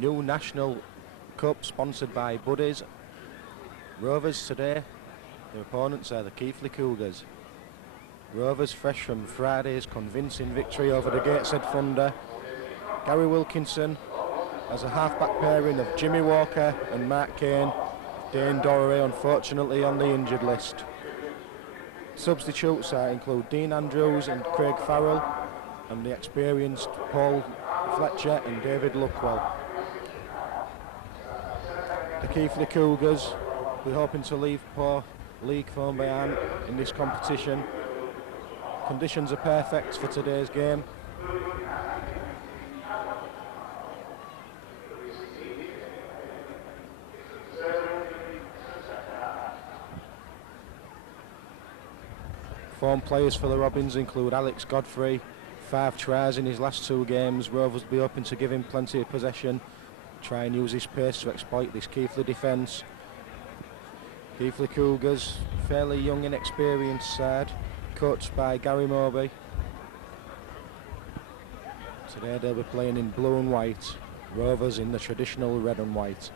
new National Cup sponsored by Buddies. Rovers today, their opponents are the Keighley Cougars. Rovers fresh from Friday's convincing victory over the Gateshead Thunder. Gary Wilkinson as a half-back pairing of Jimmy Walker and Mark Kane. Dane Dorey unfortunately on the injured list. Substitutes include Dean Andrews and Craig Farrell, and the experienced Paul Fletcher and David Luckwell. The Keighley Cougars will be hoping to leave poor league form behind in this competition. Conditions are perfect for today's game. Form players for the Robins include Alex Godfrey, 5 tries in his last 2 games. Rovers will be hoping to give him plenty of possession, try and use his pace to exploit this Keighley defence. Keighley Cougars, fairly young and experienced side, coached by Gary Moby. Today they'll be playing in blue and white, Rovers in the traditional red and white.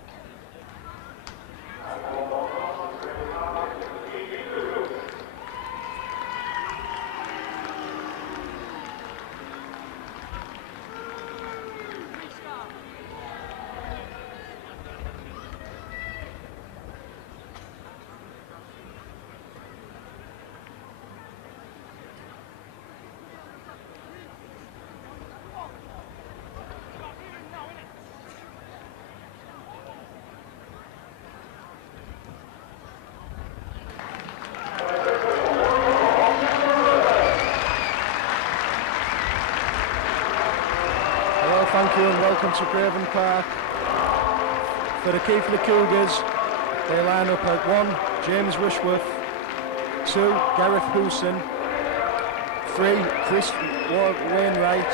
Thank you and welcome to Craven Park. For the Keighley Cougars, they line up at 1, James Rushworth, 2, Gareth Hooson, 3, Chris Wainwright,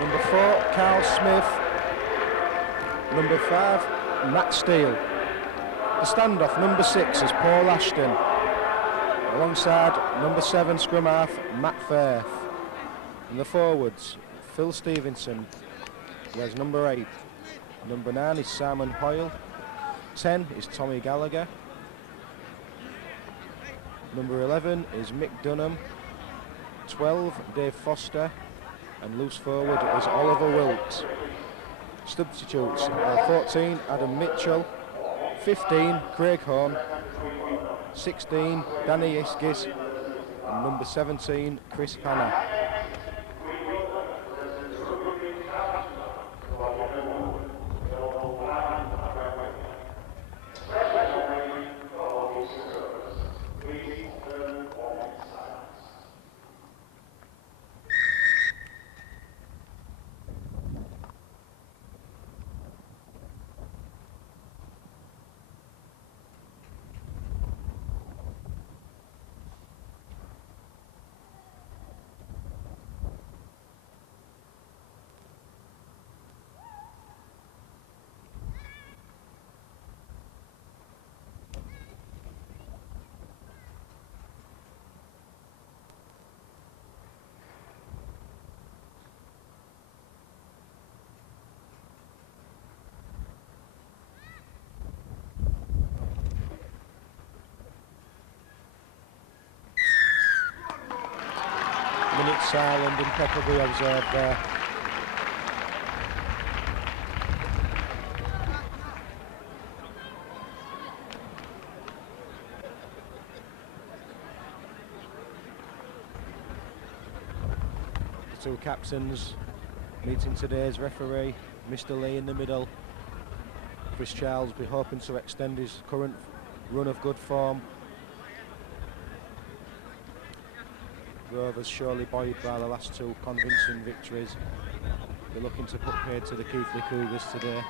number 4, Carl Smith, number 5, Matt Steele. The standoff, number 6 is Paul Ashton, alongside number 7 scrum half, Matt Firth. And the forwards, Phil Stevenson, there's number 8. Number 9 is Simon Hoyle. 10 is Tommy Gallagher. Number 11 is Mick Dunham. 12, Dave Foster. And loose forward is Oliver Wilkes. Substitutes, 14, Adam Mitchell. 15, Craig Horn. 16, Danny Iskis. And number 17, Chris Hanna. Minutes silent, impeccably observed there. The 2 captains meeting today's referee, Mr. Lee in the middle. Chris Charles be hoping to extend his current run of good form. Rovers surely buoyed by the last 2 convincing victories. They're looking to put paid to the Keighley Cougars today.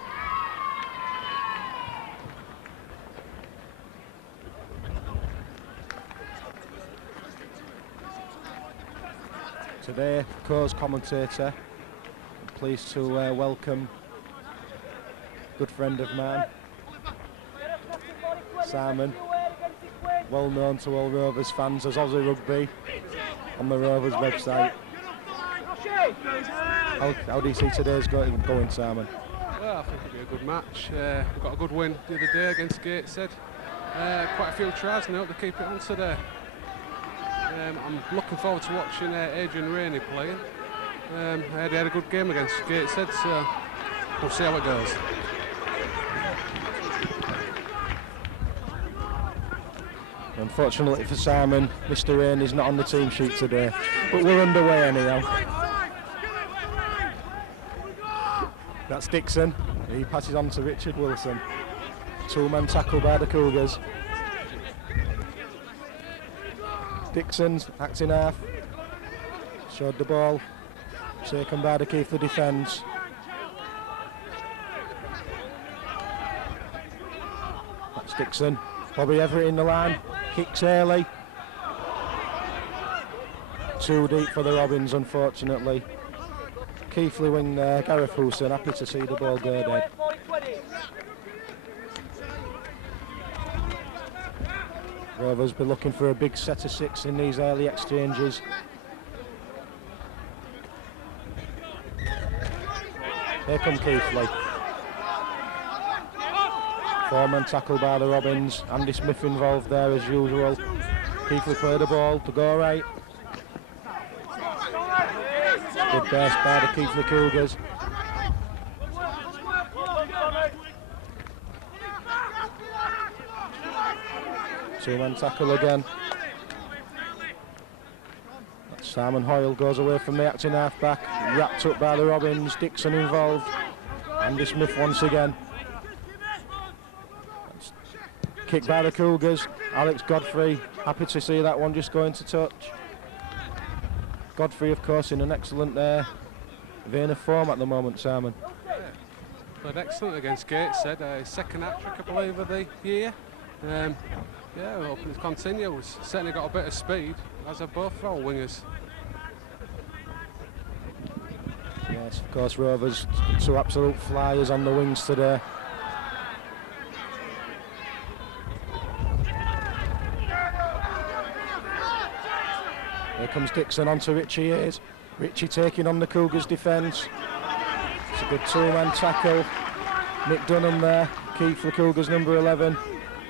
Today, Co's commentator, I'm pleased to welcome good friend of mine, Simon, well known to all Rovers fans as Aussie Rugby on the Rovers website. How do you see today's going, Simon? Well, Yeah, I think it'll be a good match. We got a good win the other day against Gateshead. Quite a few tries, and I hope they keep it on today. I'm looking forward to watching Adrian Rainey playing. They had a good game against Gateshead, so we'll see how it goes. Unfortunately for Simon, Mr. Rainey's not on the team sheet today, but we're underway anyhow. That's Dixon. He passes on to Richard Wilson. Two-man tackle by the Cougars. Dixon's acting half. Showed the ball. Taken by the Keighley defence. That's Dixon. Bobby Everett in the line. Kicks early. Too deep for the Robins, unfortunately. Keighley wing there. Gareth Houston happy to see the ball go dead. Rovers be looking for a big set of 6 in these early exchanges. Here come Keighley. 4-man tackle by the Robins. Andy Smith involved there as usual. Keighley play the ball to go right. Good burst by the Keighley Cougars. Two-man tackle again. That's Simon Hoyle goes away from the acting half-back. Wrapped up by the Robins. Dixon involved. Andy Smith once again. That's kicked by the Cougars. Alex Godfrey, happy to see that one just going to touch. Godfrey, of course, in an excellent vein of form at the moment, Simon. Yeah. Played excellent against Gateshead. His second hat-trick, I believe, of the year. Yeah, we're hoping it continues. Certainly got a bit of speed, as have both our wingers. Yes, of course, Rovers, 2 absolute flyers on the wings today. Here comes Dixon onto Richie Hayes. Richie taking on the Cougars' defence. It's a good 2-man tackle. Nick Dunham there, key for the Cougars, number 11.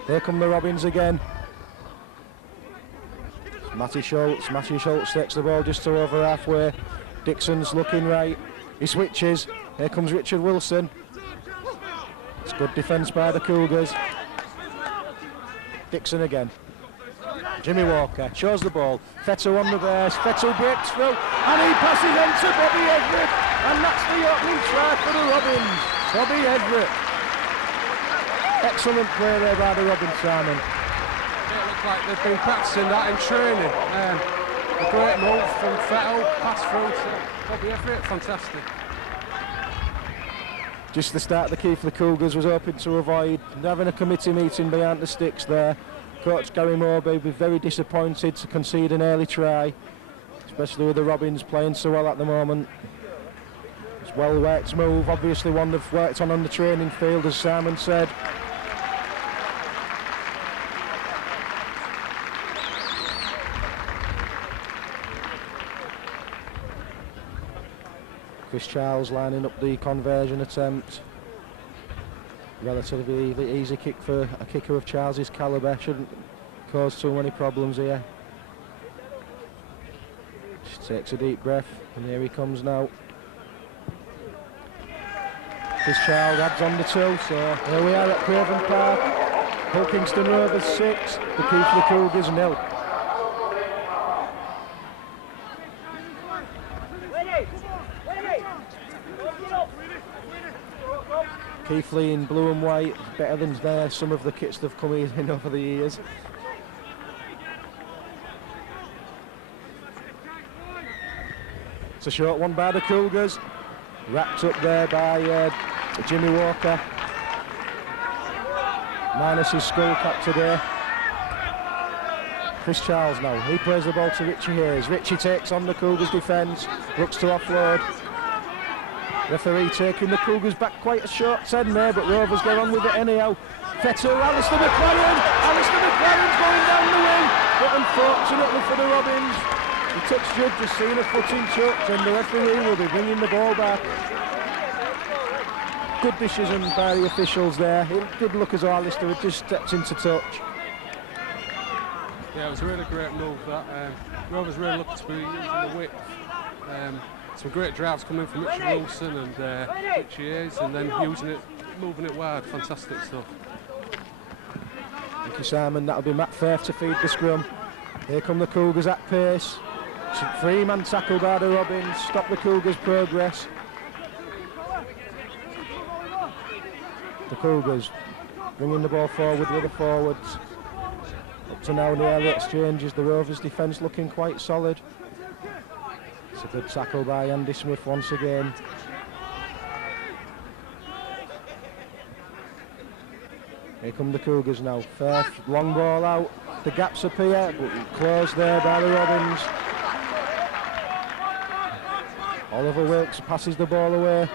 Here come the Robins again. It's Matty Schultz. Matty Schultz takes the ball just to over halfway. Dixon's looking right. He switches. Here comes Richard Wilson. It's good defence by the Cougars. Dixon again. Jimmy Walker shows the ball. Fetto on the base. Fetto breaks through. And he passes on to Bobby Everett. And that's the opening try for the Robins. Bobby Everett. Excellent play there by the Robins, Simon. It looks like they've been practicing that in training. A great move from Fetto, pass through to Bobby Everett, fantastic. Just the start the Keighley Cougars was hoping to avoid having a committee meeting behind the sticks there. Coach Gary Morby will be very disappointed to concede an early try, especially with the Robins playing so well at the moment. It's well worked move, obviously one they've worked on the training field, as Simon said. Chris Charles lining up the conversion attempt. Relatively easy kick for a kicker of Charles's calibre. Shouldn't cause too many problems here. Just takes a deep breath, and here he comes now. Chris Charles adds on the 2, so here we are at Craven Park. Pilkingston Rovers 6, the Keighley Cougars 0. Keighley in blue and white, better than some of the kits they've come in over the years. It's a short one by the Cougars, wrapped up there by Jimmy Walker. Minus his skull cap today. Chris Charles now, he plays the ball to Richie Hayes. Richie takes on the Cougars defence, looks to offload. Referee taking the Cougars back quite a short 10 there, but Rovers get on with it anyhow. Fetto, Alistair McLaren's going down the wing, but unfortunately for the Robins, the touch judge has seen a foot in chucked and the referee will be bringing the ball back. good decision by the officials there. It did look as though Alistair had just stepped into touch. Yeah, it was a really great move that. Rovers really looked to be using the width. Some great drives coming from Richard Wilson and Richie Hayes, and then using it, moving it wide. Fantastic stuff. Thank you, Simon. That'll be Matt Firth to feed the scrum. Here come the Cougars at pace. Three-man tackle by the Robins. Stop the Cougars' progress. The Cougars bringing the ball forward with the forwards. Up to now in the early exchanges, the Rovers' defence looking quite solid. It's a good tackle by Andy Smith once again. Here come the Cougars now. Firth, long ball out. The gaps appear, but closed there by the Robins. Oliver Wilkes passes the ball away.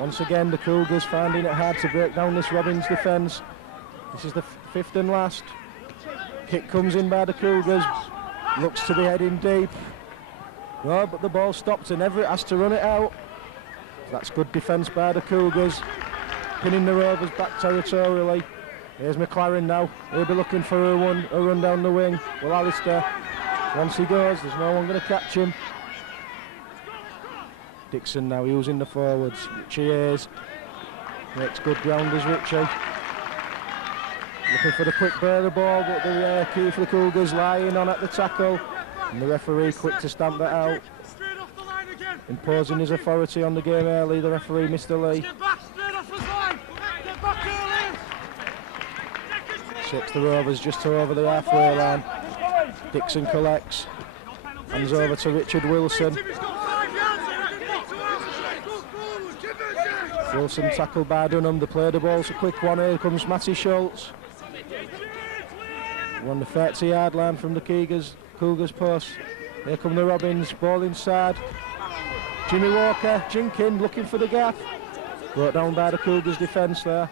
Once again, the Cougars finding it hard to break down this Robins defence. This is the fifth and last. Kick comes in by the Cougars. Looks to be heading deep. No, but the ball stopped and Everett has to run it out. That's good defence by the Cougars. Pinning the Rovers back territorially. Here's McLaren now. He'll be looking for a run down the wing. Well, Alistair, once he goes, there's no one going to catch him. Dixon now using the forwards. Richie Hayes makes good ground as Richie. Looking for the quick burner ball, but the key for the Cougars lying on at the tackle. And the referee quick to stamp that out. Imposing his authority on the game early, the referee, Mr. Lee. Six the Rovers just to over the halfway line. Dixon collects. Hands over to Richard Wilson. Wilson tackled by Dunham. They play the ball. It's a quick one. Here comes Matty Schultz. On the 30-yard line from the Cougars post. Here come the Robins. Ball inside. Jimmy Walker, jinking, looking for the gap. Brought down by the Cougars defence there.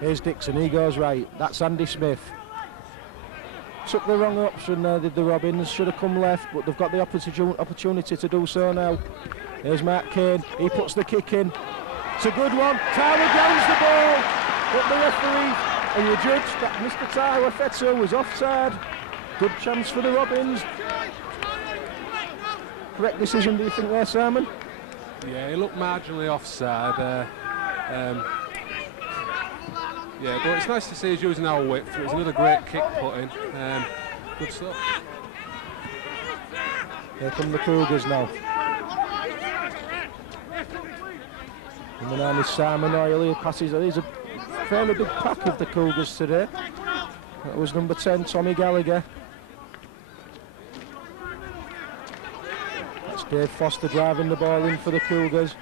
Here's Dixon, he goes right. That's Andy Smith. Took the wrong option there, did the Robins. Should have come left, but they've got the opportunity to do so now. Here's Mark Kane, he puts the kick in. It's a good one. Tyler grounds the ball, but the referee and the judge, that Mr. Tyler Fetzer, was offside. Good chance for the Robins. Correct decision, do you think there, Simon? Yeah, he looked marginally offside. Yeah, but it's nice to see he's using our width. It was another great kick put in. Good stuff. Here come the Cougars now. Number 9 is Simon Oyle. He passes. He's a fairly big pack of the Cougars today. That was number 10, Tommy Gallagher. That's Dave Foster driving the ball in for the Cougars.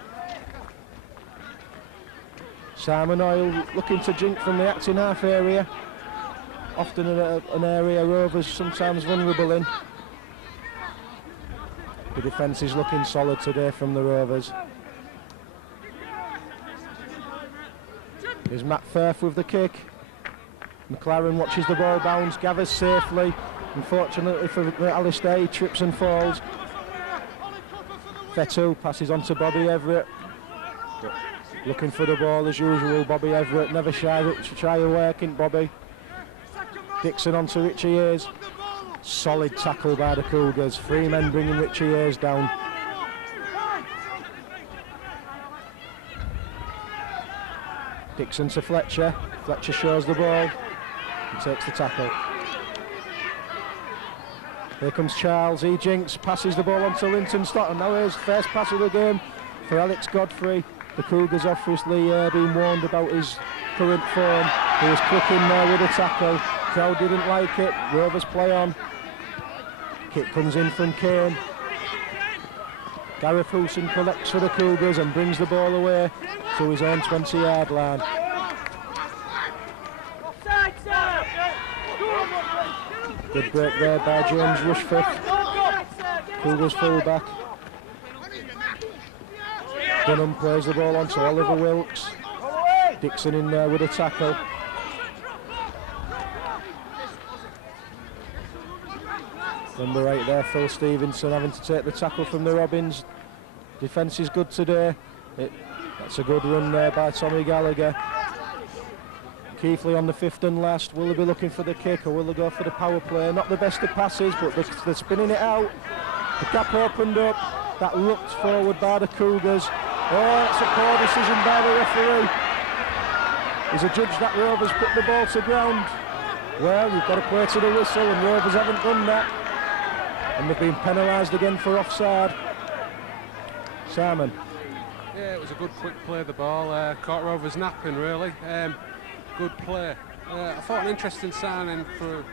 Simon Oyle looking to jink from the acting half area. Often an area Rovers sometimes vulnerable in. The defence is looking solid today from the Rovers. Here's Matt Firth with the kick. McLaren watches the ball bounce, gathers safely. Unfortunately for Alistair, he trips and falls. Fetu passes on to Bobby Everett. Looking for the ball as usual, Bobby Everett, never shy a working Bobby. Dixon on to Richie Hayes. Solid tackle by the Cougars, 3 men bringing Richie Hayes down. Dixon to Fletcher, Fletcher shows the ball and takes the tackle. Here comes Charles, he jinks, passes the ball on to Linton Stott, and now here's first pass of the game for Alex Godfrey. The Cougars obviously been warned about his current form. He was quick in there with a tackle. Crowd didn't like it. Rovers play on. Kick comes in from Kane. Gareth Houston collects for the Cougars and brings the ball away to his own 20-yard line. Good break there by James Rushforth. Cougars fullback. Dunham plays the ball on to Oliver Wilkes. Dixon in there with a tackle. Number 8 there, Phil Stevenson, having to take the tackle from the Robins. Defence is good today. That's a good run there by Tommy Gallagher. Keighley on the 5th and last. Will they be looking for the kick or will they go for the power play? Not the best of passes, but they're spinning it out. The gap opened up. That looked forward by the Cougars. Oh, it's a poor decision by the referee. He's adjudged that Rovers put the ball to ground. Well, you've got to play to the whistle, and Rovers haven't done that. And they've been penalised again for offside. Simon. Yeah, it was a good quick play of the ball. Caught Rovers napping, really. Good play. I thought an interesting signing for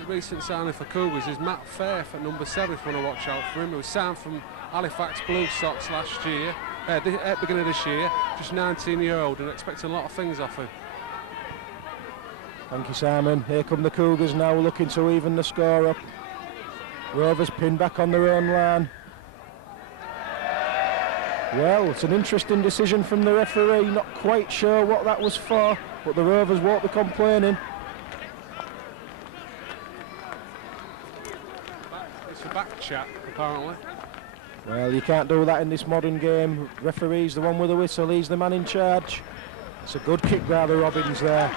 the recent signing for Cougars is Matt Faith at number 7, if you want to watch out for him. He was signed from Halifax Blue Sox last year, at the beginning of this year, just 19-year-old, and expecting a lot of things off him. Thank you, Simon. Here come the Cougars now, looking to even the score up. Rovers pinned back on their own line. Well, it's an interesting decision from the referee. Not quite sure what that was for, but the Rovers won't be complaining. It's a back chat, apparently. Well, you can't do that in this modern game. Referee's the one with the whistle, he's the man in charge. It's a good kick by the Robins there.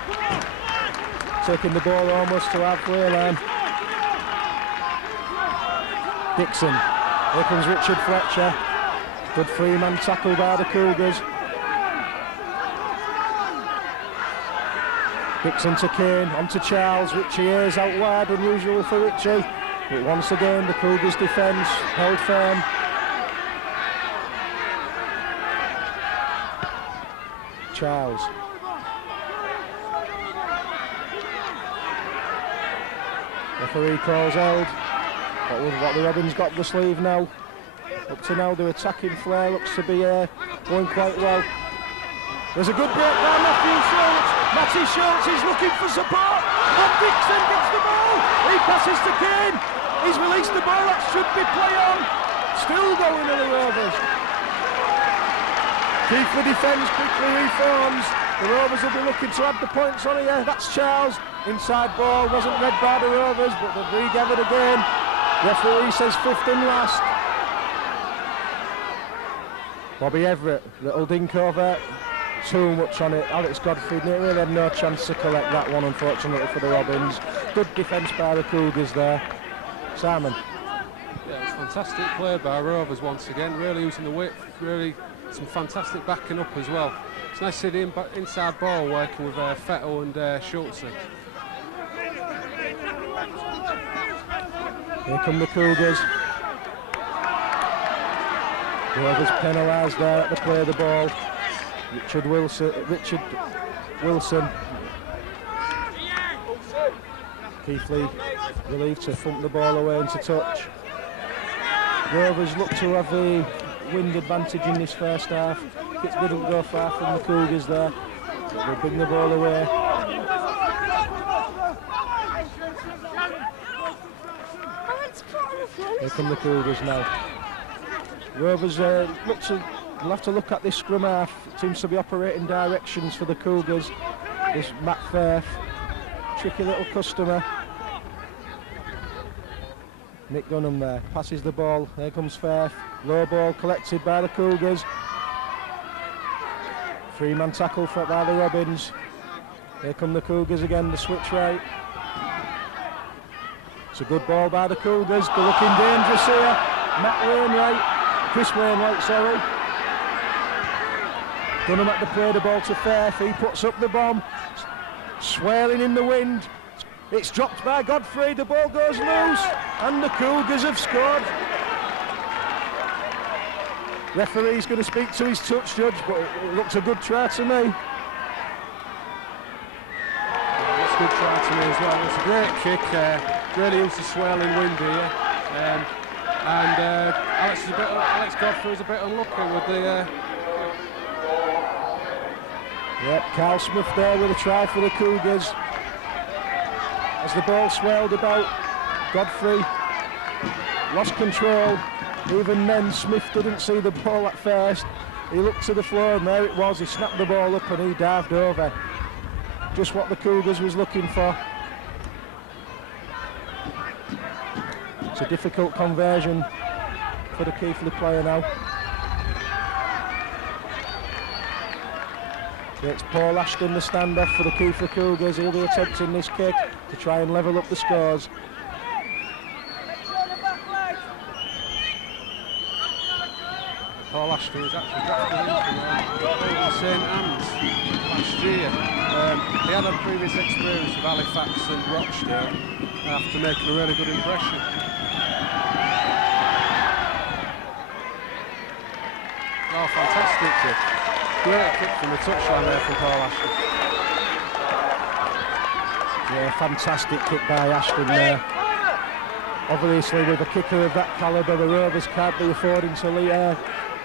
Taking the ball almost to halfway line. Dixon. Here comes Richard Fletcher. Good 3-man tackle by the Cougars. Dixon to Kane, on to Charles. Richie Ayres out wide, unusual for Richie. But once again, the Cougars' defence held firm. Charles. Referee calls held. What the Robins got up the sleeve now. Up to now, their attacking flair looks to be going quite well. There's a good break by Matthew Schultz. Matty Schultz is looking for support. And Dixon gets the ball. He passes to Kane. He's released the ball. That should be play on. Still going to the Rovers. Keighley defence quickly reforms. The Rovers will be looking to add the points on here. That's Charles. Inside ball wasn't read by the Rovers, but they've regathered again. Referee says 5th and last. Bobby Everett, little dink over. Too much on it. Alex Godfrey really had no chance to collect that one, unfortunately, for the Robins. Good defence by the Cougars there. Simon. Yeah, it's fantastic play by Rovers once again. Really using the width, really some fantastic backing up as well. It's nice to see the inside ball working with Fettel and Schultz. Here come the Cougars. Rovers penalised there at the play of the ball. Richard Wilson. Keighley relieved to thump the ball away into touch. Rovers look to have the wind advantage in this first half. It didn't go far from the Cougars there, but they bring the ball away. Here come the Cougars now. Rovers will have to look at this scrum half. It seems to be operating directions for the Cougars. This Matt Faith, tricky little customer. Nick Dunham there, passes the ball. There comes Faith. Low ball collected by the Cougars. 3-man tackle by the Robins. Here come the Cougars again, the switch right. It's a good ball by the Cougars. They're looking dangerous here. Chris Wainwright, sorry. Dunham at the play, the ball to Faith. He puts up the bomb. Swirling in the wind. It's dropped by Godfrey. The ball goes loose. And the Cougars have scored. Referee's going to speak to his touch judge, but it looks a good try to me. It's a good try to me as well. It's a great kick. Really used to swirling wind here. Alex Godfrey's a bit unlucky with the... Yep, Carl Smith there with a try for the Cougars. As the ball swirled about, Godfrey lost control. Even then, Smith didn't see the ball at first. He looked to the floor and there it was. He snapped the ball up and he dived over. Just what the Cougars was looking for. It's a difficult conversion for the Keighley player now. It's Paul Ashton, the standoff for the Keighley Cougars. He'll be attempting this kick to try and level up the scores. Paul Ashton was actually drafted into St Anne's last year. He had a previous experience with Halifax and Rochdale after making a really good impression. Oh, fantastic kick. Great kick from the touchline there from Paul Ashton. Yeah, fantastic kick by Ashton there. Obviously, with a kicker of that calibre, the Rovers can't be affording to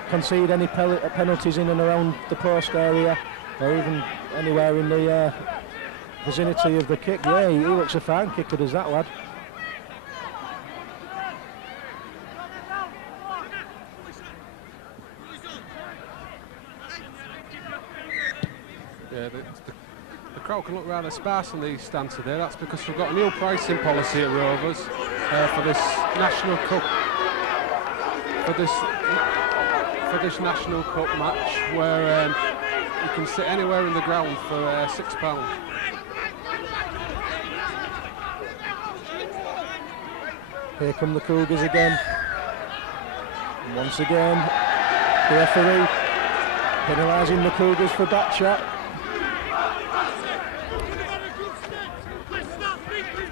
concede any penalties in and around the post area, or even anywhere in the vicinity of the kick. Yeah, he looks a fine kicker, does that lad. Yeah, the crowd can look rather sparse on the stand today. That's because we've got a new pricing policy at Rovers for this National Cup. For this National Cup match, where you can sit anywhere in the ground for £6. Here come the Cougars again. And once again, the referee penalising the Cougars for back chat.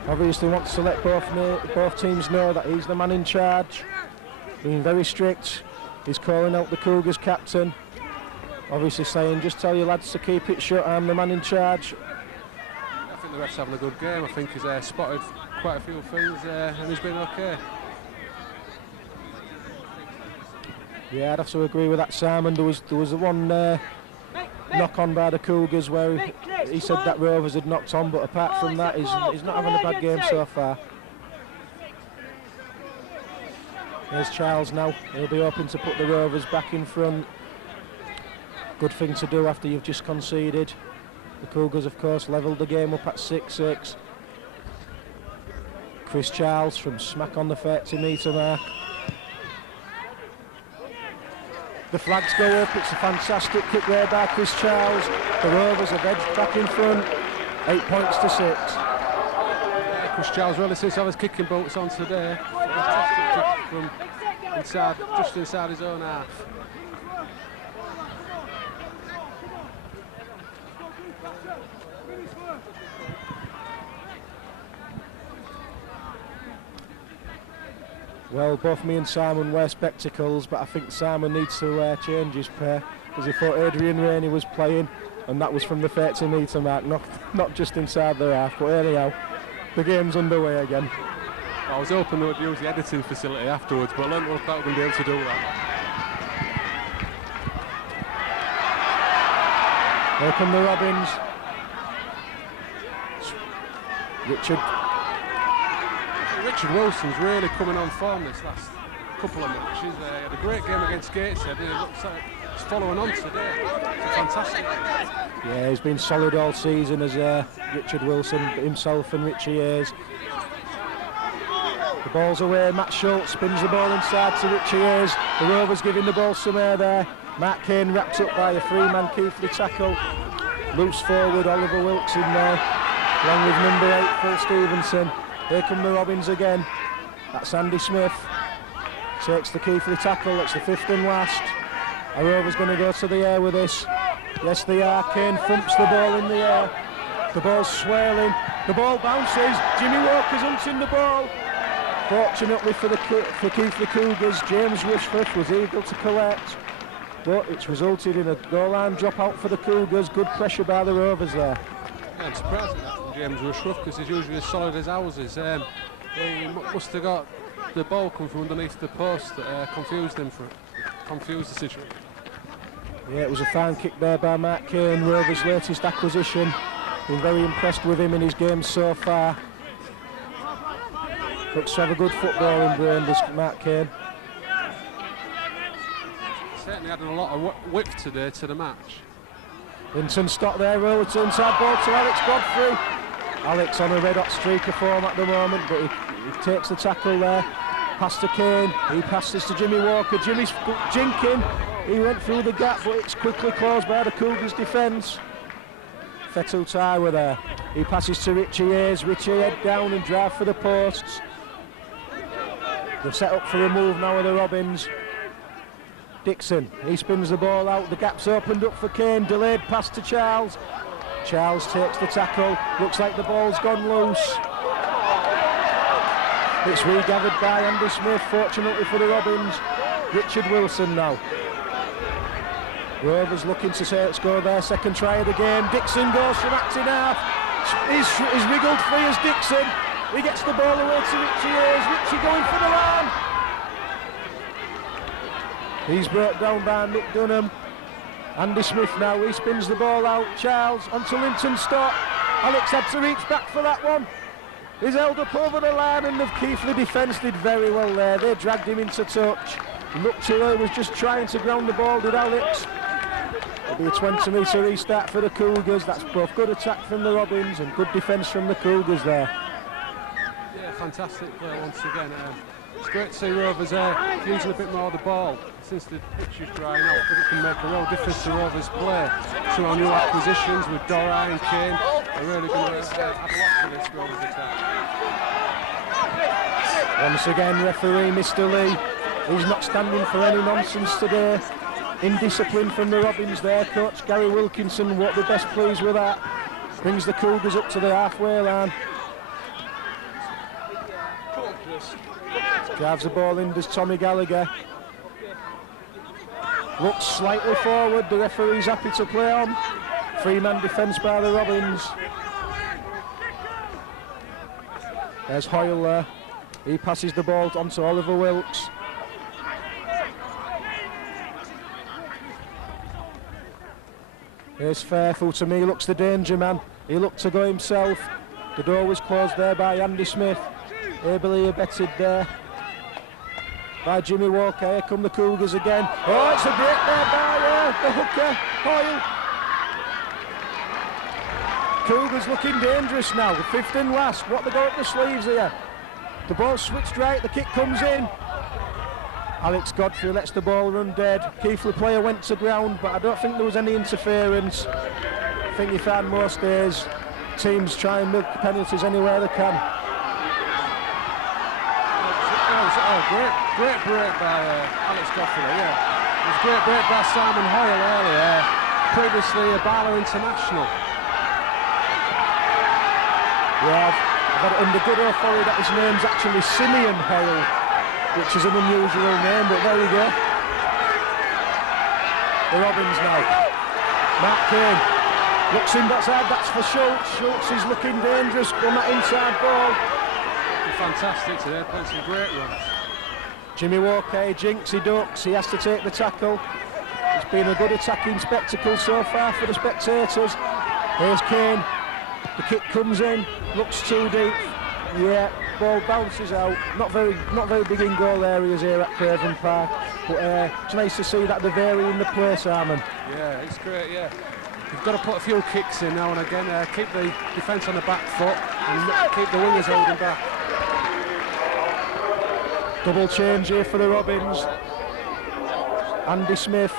Obviously wants to let both teams know that he's the man in charge. Being very strict. He's calling out the Cougars captain. Obviously saying, just tell your lads to keep it shut, I'm the man in charge. I think the ref's having a good game. I think he's spotted quite a few things and he's been okay. Yeah, I'd have to agree with that, Simon. There was the one knock on by the Cougars where he said that Rovers had knocked on, but apart from that, he's not having a bad game so far. There's Charles now. He'll be hoping to put the Rovers back in front. Good thing to do after you've just conceded. The Cougars, of course, levelled the game up at 6-6. Chris Charles from smack on the 30-metre mark. The flags go up. It's a fantastic kick there by Chris Charles. The Rovers have edged back in front. 8 points to 6. Yeah, Chris Charles really seems to have his kicking boots on today. Fantastic kick from inside, just inside his own half. Well, both me and Simon wear spectacles, but I think Simon needs to change his pair, because he thought Adrian Rainey was playing, and that was from the 30-metre mark, not just inside the half. But anyhow, the game's underway again. I was hoping they would use the editing facility afterwards, but I don't know if they were going to be able to do that. Here come the Robins. Richard Wilson's really coming on form this last couple of matches. He had a great game against Gateshead, and it looks like he's following on today. It's fantastic. Yeah, he's been solid all season as Richard Wilson himself and Richie Hayes. The ball's away. Matt Schultz spins the ball inside to Richie Hayes. The Rovers giving the ball some air there. Mark Kane wrapped up by a three-man Keighley tackle. Loose forward, Oliver Wilkes in there, along with number 8, Phil Stevenson. Here come the Robins again. That's Andy Smith. Takes the Keighley tackle. That's the 5th and last. Are Rovers going to go to the air with this? Yes, they are. Kane thumps the ball in the air. The ball's swirling. The ball bounces. Jimmy Walker's hunting the ball. Fortunately for Keighley Cougars, James Rushforth was able to collect, but it's resulted in a goal line drop out for the Cougars. Good pressure by the Rovers there. Yeah, I'm surprised at that from James Rushforth, because he's usually as solid as ours is. He must have got the ball come from underneath the post that confused the situation. Yeah, it was a fine kick there by Mark Kane, Rovers' latest acquisition. Been very impressed with him in his games so far. Looks to have a good footballing brain, this Mark Kane. Certainly added a lot of width today to the match. Vinton Stott there, rolls inside ball to Alex Godfrey. Alex on a red hot streak of form at the moment, but he takes the tackle there. Pass to Kane, he passes to Jimmy Walker. Jimmy's jinking, he went through the gap, but it's quickly closed by the Cougars defence. Fetul Taiwa there. He passes to Richie Hayes. Richie head down and drive for the posts. They've set up for a move now with the Robins. Dixon, he spins the ball out. The gap's opened up for Kane. Delayed pass to Charles. Charles takes the tackle. Looks like the ball's gone loose. It's regathered by Andy Smith, fortunately for the Robins. Richard Wilson now. Rovers looking to score their second try of the game. Dixon goes from acting half. He's wriggled free as Dixon. He gets the ball away to Richie Hayes. Richie going for the line. He's brought down by Mick Dunham. Andy Smith now, he spins the ball out. Charles onto Linton Stott. Alex had to reach back for that one. He's held up over the line, and the Keighley defence did very well there. They dragged him into touch. Nuptier was just trying to ground the ball, did Alex. It'll be a 20-metre restart for the Cougars. That's both good attack from the Robins and good defence from the Cougars there. Yeah, fantastic play once again. It's great to see Rovers using a bit more of the ball since the pitch is drying out. I think it can make a real difference to Rovers' play. Some of our new acquisitions with Dora and Kane are really going to add a lot to this Rovers attack. Once again, referee Mr. Lee. He's not standing for any nonsense today. Indiscipline from the Robins there. Coach Gary Wilkinson won't be best pleased with that. Brings the Cougars up to the halfway line. Drives the ball in, does Tommy Gallagher. Looks slightly forward, the referee's happy to play on. Three-man defence by the Robins. There's Hoyle there. He passes the ball on to Oliver Wilkes. Here's Fairfield. To me, looks the danger man. He looked to go himself. The door was closed there by Andy Smith. Ably abetted there by Jimmy Walker. Here come the Cougars again. Oh, it's a break there by the hooker, Hoyle. Cougars looking dangerous now. The 5th and last. What they got up the sleeves here. The ball switched right, the kick comes in. Alex Godfrey lets the ball run dead. Keighley player went to ground, but I don't think there was any interference. I think you find most days teams try and milk penalties anywhere they can. Great break by Alex Godfrey, yeah. It was a great break by Simon Hoyle earlier, previously a Barlow international. Yeah, I've got it under good authority that his name's actually Simeon Hoyle, which is an unusual name, but there you go. The Robins now. Matt Kane looks in backside, that's for Schultz. Schultz is looking dangerous on that inside ball. Fantastic today, playing some great runs. Jimmy Walker, he jinks, he ducks, he has to take the tackle. It's been a good attacking spectacle so far for the spectators. Here's Kane, the kick comes in, looks too deep. Yeah, ball bounces out. Not very big in goal areas here at Craven Park, but it's nice to see that they're varying the play, Simon. Yeah, it's great, yeah. We've got to put a few kicks in now and again, keep the defence on the back foot and keep the wingers holding back. Double change here for the Robins. Andy Smith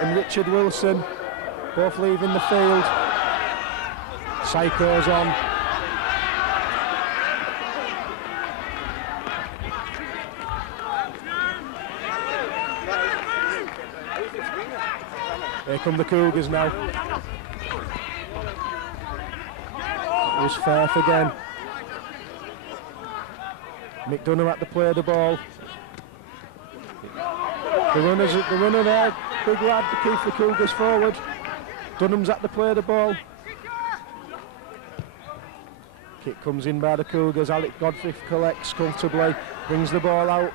and Richard Wilson both leaving the field. Psycho's on. Here come the Cougars now. Here's Firth again. Mick Dunham at the play of the ball. The runner there, big lad to keep the Cougars forward. Dunham's at the play of the ball. Kick comes in by the Cougars. Alec Godfrey collects comfortably, brings the ball out.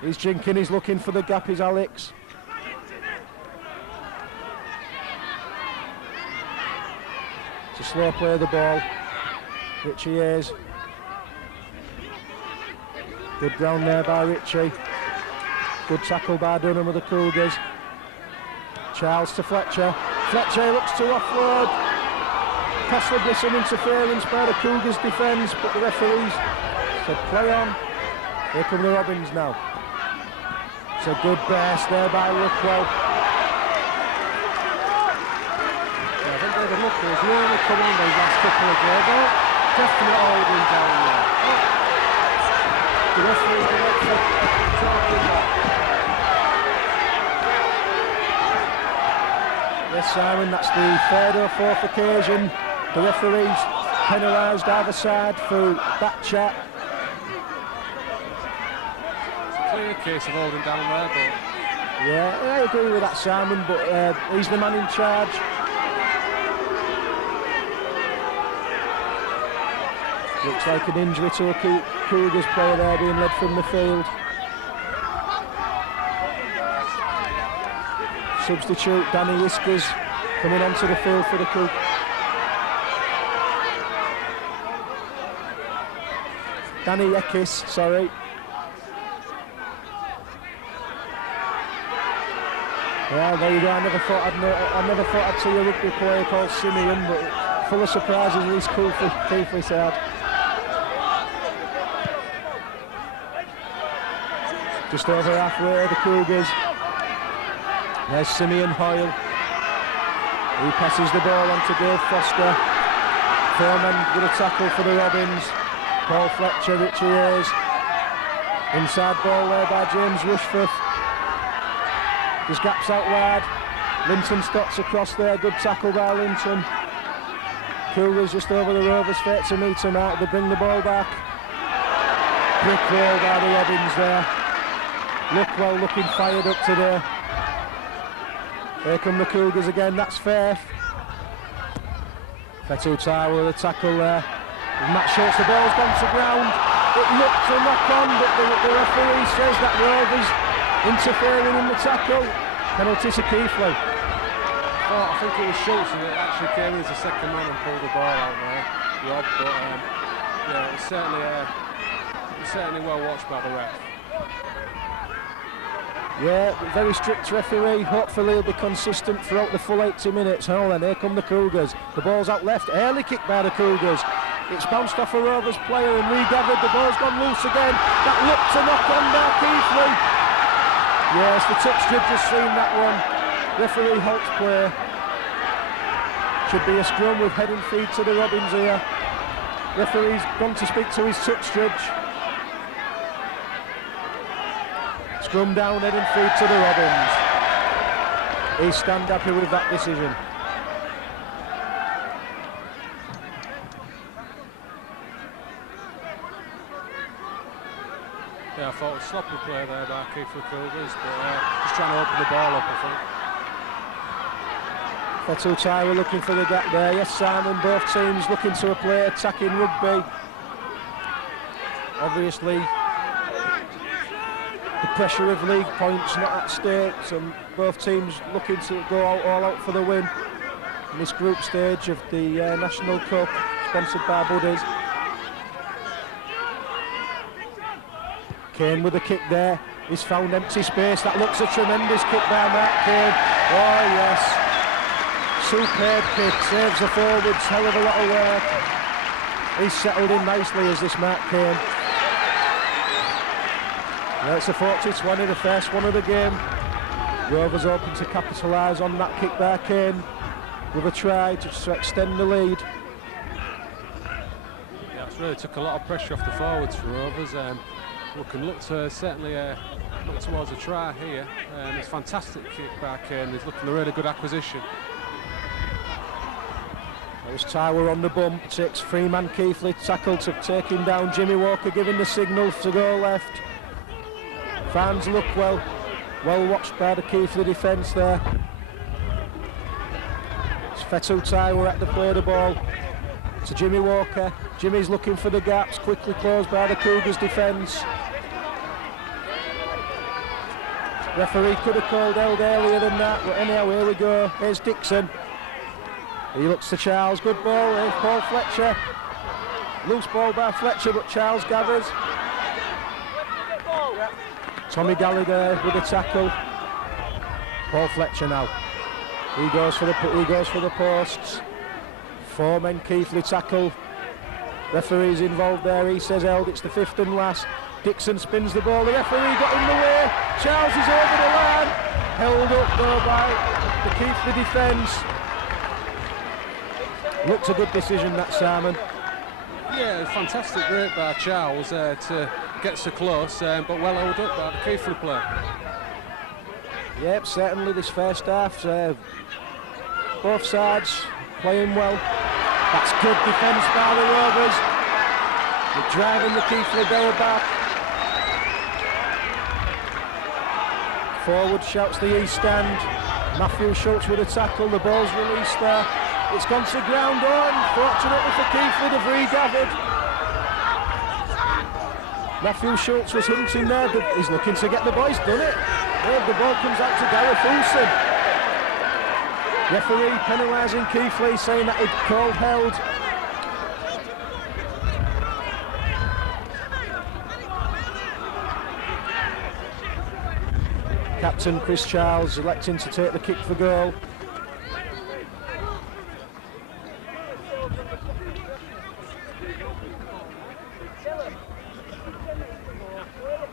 He's jinking, he's looking for the gap, is Alex. It's a slow play of the ball. Richie Hayes. Good ground there by Richie. Good tackle by Dunham of the Cougars. Charles to Fletcher. Fletcher looks to offload. Possibly some interference by the Cougars defence, but the referees said play on. Here come the Robins now. It's a good burst there by Rockwell. I think had a look, he's nearly come on these last couple of games. Oh, definitely holding down there. Oh. The referee's been up for talking back. Yes, Simon, that's the third or fourth occasion the referee's penalised either side for that chat. It's a clear case of holding down there, but... Yeah, I agree with that, Simon, but he's the man in charge. Looks like an injury to a Cougars player there being led from the field. Substitute Danny Whiskers coming onto the field for the Cougars. Danny Ekis, sorry. Yeah, there you go. I never thought I'd see a rugby player called Simeon, but full of surprises in his Keighley side. Just over halfway, the Cougars. There's Simeon Hoyle. He passes the ball on to Dave Foster. Foreman with a tackle for the Robins. Paul Fletcher, Richie Hayes. Inside ball there by James Rushforth. There's gaps out wide. Linton Stotts across there. Good tackle by Linton. Cougars just over the Rovers' fate to meet him out. They bring the ball back. Quick roll by the Robins there. Luckwell looking fired up today. Here come the Cougars again, that's fair. Fetu Taiwo with a tackle there. Matt Schultz, the ball's gone to ground. It looked to knock on, but the referee says that Rovers interfering in the tackle. Penalty to Keighley. Oh, I think it was Schultz that actually came in as a second man and pulled the ball out there. Rob, but yeah, it's certainly well watched by the ref. Yeah, very strict referee. Hopefully he'll be consistent throughout the full 80 minutes. Oh, then here come the Cougars. The ball's out left. Early kick by the Cougars. It's bounced off a Rovers player and regathered. The ball's gone loose again. That looked to knock on by Keighley. Yes, the touch judge has seen that one. Referee halts play. Should be a scrum with head and feet to the Robins here. Referee's gone to speak to his touch judge. Scrum down, head and feet to the Robins. He's stand happy with that decision. Yeah, I thought it was sloppy play there by Keighley Cougars, but just trying to open the ball up, I think. Fetu Taiwo looking for the gap there. Yes, Simon, both teams looking to play attacking rugby. Obviously, the pressure of league points not at stake, so both teams looking to go all out for the win in this group stage of the National Cup, sponsored by Buddies. Kane with a kick there. He's found empty space. That looks a tremendous kick by Mark Kane. Oh yes, superb kick, saves the forwards, hell of a lot of work. He's settled in nicely as this Mark Kane. Yeah, it's a 40-20, the first one of the game. Rovers open to capitalise on that kick by Kane with a try just to extend the lead. Yeah, it's really took a lot of pressure off the forwards for Rovers. We can look to certainly look towards a try here. It's a fantastic kick by Kane. He's looking a really good acquisition. There's Taiwo on the bump, takes Freeman Keighley tackle to take him down. Jimmy Walker giving the signal to go left. Fans look well watched by the Keighley defence there. It's Fetu Taiwo at the play of the ball to Jimmy Walker. Jimmy's looking for the gaps, quickly closed by the Cougars defence. Referee could have called held earlier than that, but anyhow, here we go. Here's Dixon. He looks to Charles, good ball, here's Paul Fletcher. Loose ball by Fletcher, but Charles gathers. Tommy Gallagher with a tackle. Paul Fletcher now. He goes for the posts. 4 men Keighley tackle. Referee's involved there. He says held. It's the 5th and last. Dixon spins the ball. The referee got in the way. Charles is over the line. Held up though by the Keighley defence. Looked a good decision, that, Simon. Yeah, fantastic break by Charles to get so close, but well held up by the Keighley player. Yep, certainly this first half, both sides playing well. That's good defence by the Rovers. They're driving the Keighley goal back. Forward shouts the East Stand. Matthew Schultz with a tackle, the ball's released there. It's gone to ground on. Fortunately for Keighley, they've regathered. Matthew Schultz was hunting there, but he's looking to get the boys, done it. Well, the ball comes out to Gareth Wilson. Referee penalising Keighley, saying that he'd called held. Captain Chris Charles electing to take the kick for goal.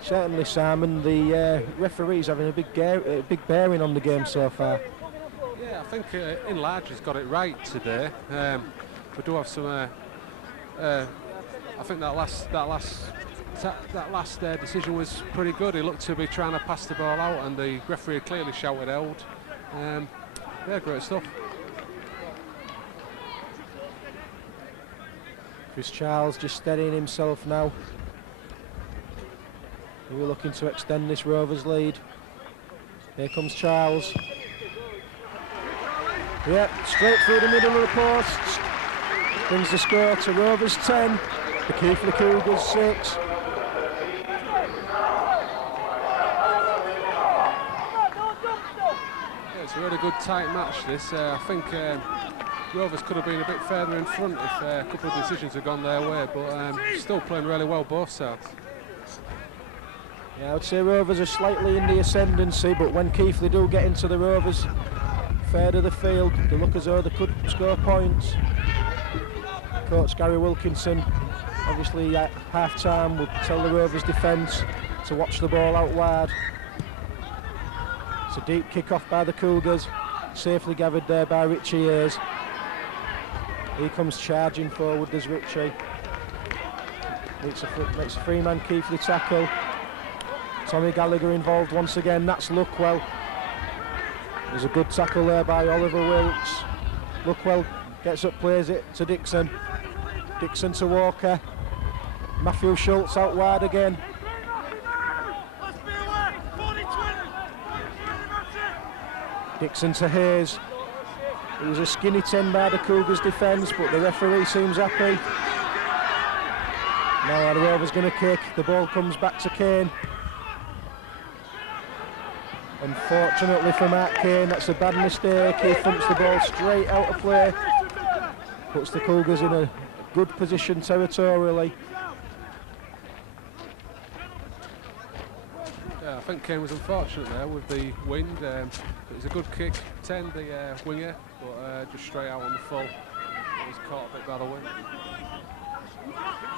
Certainly, Simon, the referee's having a big bearing on the game so far. Yeah, I think in large he's got it right today. We do have some. I think that last decision was pretty good. He looked to be trying to pass the ball out, and the referee clearly shouted held. Yeah, great stuff. Chris Charles just steadying himself now. We're looking to extend this Rovers lead. Here comes Charles. Yep, straight through the middle of the post. Brings the score to Rovers 10, the Keighley Cougars 6. Yeah, it's a really good tight match this. I think Rovers could have been a bit further in front if a couple of decisions had gone their way, but still playing really well both sides. Yeah, I would say Rovers are slightly in the ascendancy, but when Keighley do get into the Rovers third of the field, they look as though they could score points. Coach Gary Wilkinson, obviously at half-time, would tell the Rovers defence to watch the ball out wide. It's a deep kick-off by the Cougars, safely gathered there by Richie Ayres. He comes charging forward, there's Richie. Makes a three-man Keighley tackle. Tommy Gallagher involved once again, that's Luckwell. There's a good tackle there by Oliver Wilkes. Luckwell gets up, plays it to Dixon. Dixon to Walker. Matthew Schultz out wide again. Dixon to Hayes. It was a skinny 10 by the Cougars defence, but the referee seems happy. Now the Rovers going to kick, the ball comes back to Kane. Unfortunately for Mark Kane, that's a bad mistake. He thumps the ball straight out of play. Puts the Cougars in a good position territorially. Yeah, I think Kane was unfortunate there with the wind. It was a good kick, 10 the winger, but just straight out on the full. It was caught a bit by the wind.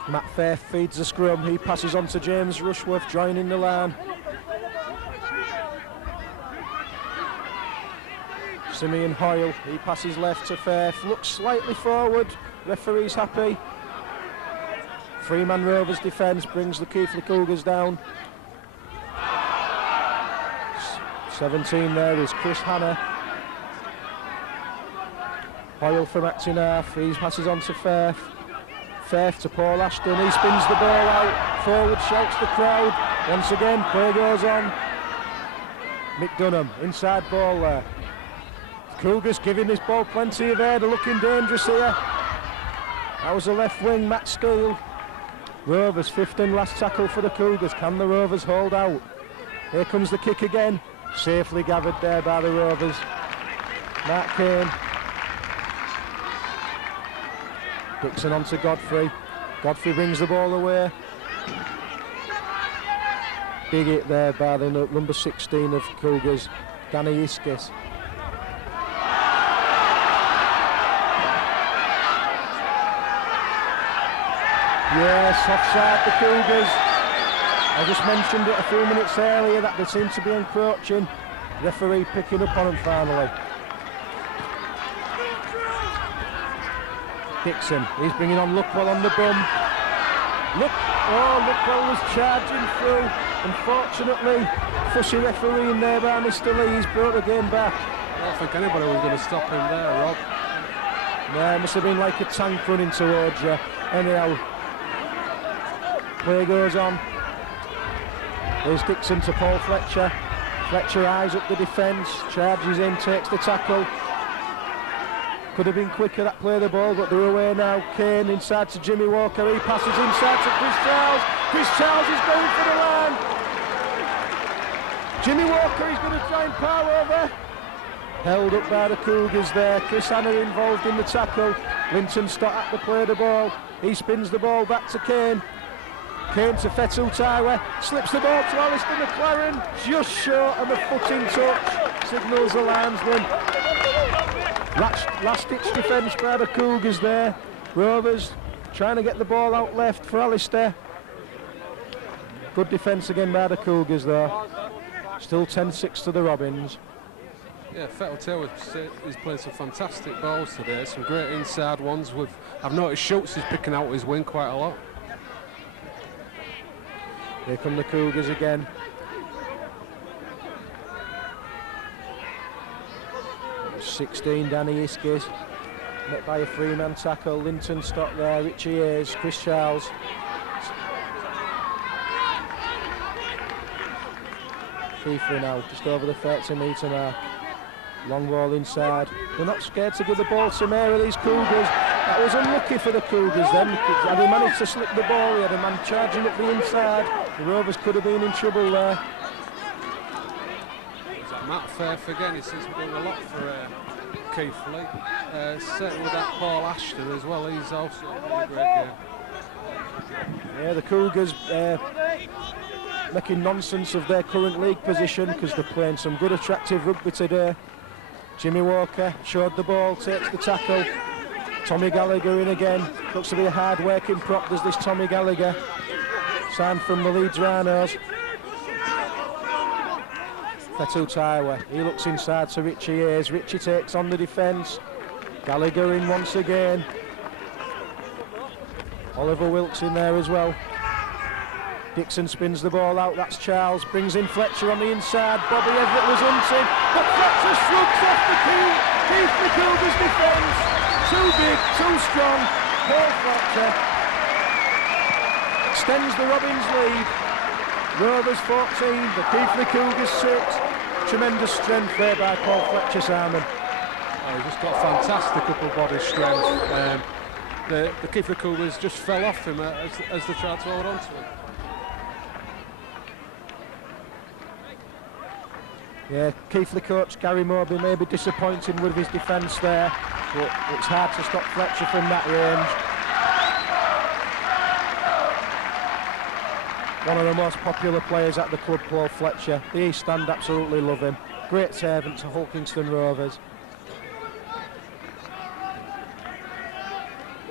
Matt Fair feeds the scrum, he passes on to James Rushworth, joining the line. Simeon Hoyle, he passes left to Fairth, looks slightly forward, referee's happy. Three-man Rovers defence brings the Keighley Cougars down. 17 there is Chris Hanna. Hoyle from acting half, he passes on to Fairth. Fairth to Paul Ashton, he spins the ball out, forward shouts the crowd. Once again, play goes on. Mick Dunham, inside ball there. Cougars giving this ball plenty of air, they're looking dangerous here. That was the left wing, Matt Steele. Rovers, fifth and last tackle for the Cougars. Can the Rovers hold out? Here comes the kick again. Safely gathered there by the Rovers. Mark Kane. Dixon on to Godfrey. Godfrey brings the ball away. Big hit there by the number 16 of Cougars, Danny Iskis. Yes, offside the Cougars. I just mentioned it a few minutes earlier that they seem to be encroaching. Referee picking up on them finally. Dixon, he's bringing on Luckwell on the bum. Luckwell was charging through. Unfortunately, fussy refereeing there by Mr. Lee. He's brought the game back. I don't think anybody was going to stop him there, Rob. No, it must have been like a tank running towards you. Anyhow, play goes on. There's Dixon to Paul Fletcher. Fletcher eyes up the defence, charges in, takes the tackle. Could have been quicker that play the ball, but they're away now. Kane inside to Jimmy Walker. He passes inside to Chris Charles. Chris Charles is going for the line. Jimmy Walker is going to try and power over. Held up by the Cougars there. Chris Hanna involved in the tackle. Linton Stott to play the ball. He spins the ball back to Kane. Kane to Fetul Taiwa. Slips the ball to Alistair McLaren. Just short of a footing touch. Signals the linesman. Last-ditch defence by the Cougars there. Rovers trying to get the ball out left for Alistair. Good defence again by the Cougars though. Still 10-6 to the Robins. Yeah, Fetul Taiwa is playing some fantastic balls today. Some great inside ones. I've noticed Schultz is picking out his wing quite a lot. Here come the Cougars again. Number 16, Danny Iskis. Met by a three-man tackle. Linton Stott there, Richie Ayres, Chris Charles. Keighley now, just over the 30-metre mark. Long ball inside. They're not scared to give the ball to Mary, these Cougars. That was unlucky for the Cougars then. Had he managed to slip the ball, he had a man charging up the inside. The Rovers could have been in trouble there. Matt Firth again, he seems to be doing a lot for Keighley. Certainly with that Paul Ashton as well, he's also a great game. Yeah, the Cougars making nonsense of their current league position because they're playing some good attractive rugby today. Jimmy Walker showed the ball, takes the tackle. Tommy Gallagher in again. Looks to be a hard working prop, does this Tommy Gallagher. Signed from the Leeds Rhinos. Fetul Taiwa, he looks inside to Richie Ayres. Richie takes on the defence. Gallagher in once again. Oliver Wilkes in there as well. Dixon spins the ball out, that's Charles. Brings in Fletcher on the inside. Bobby Everett was hunting, but Fletcher shrugs off the Keighley Cougars defence. Too big, too strong. Paul Fletcher extends the Robins lead. Rovers 14, the Keighley Cougars 6. Tremendous strength there by Paul Fletcher, Simon. Oh, he's just got fantastic upper body strength. The Keighley Cougars just fell off him as they tried to hold on to him. Yeah, Keighley coach Gary Mobley may be disappointed with his defence there, but it's hard to stop Fletcher from that range. One of the most popular players at the club, Paul Fletcher. The East Stand absolutely love him. Great servant to Hulkingston Rovers.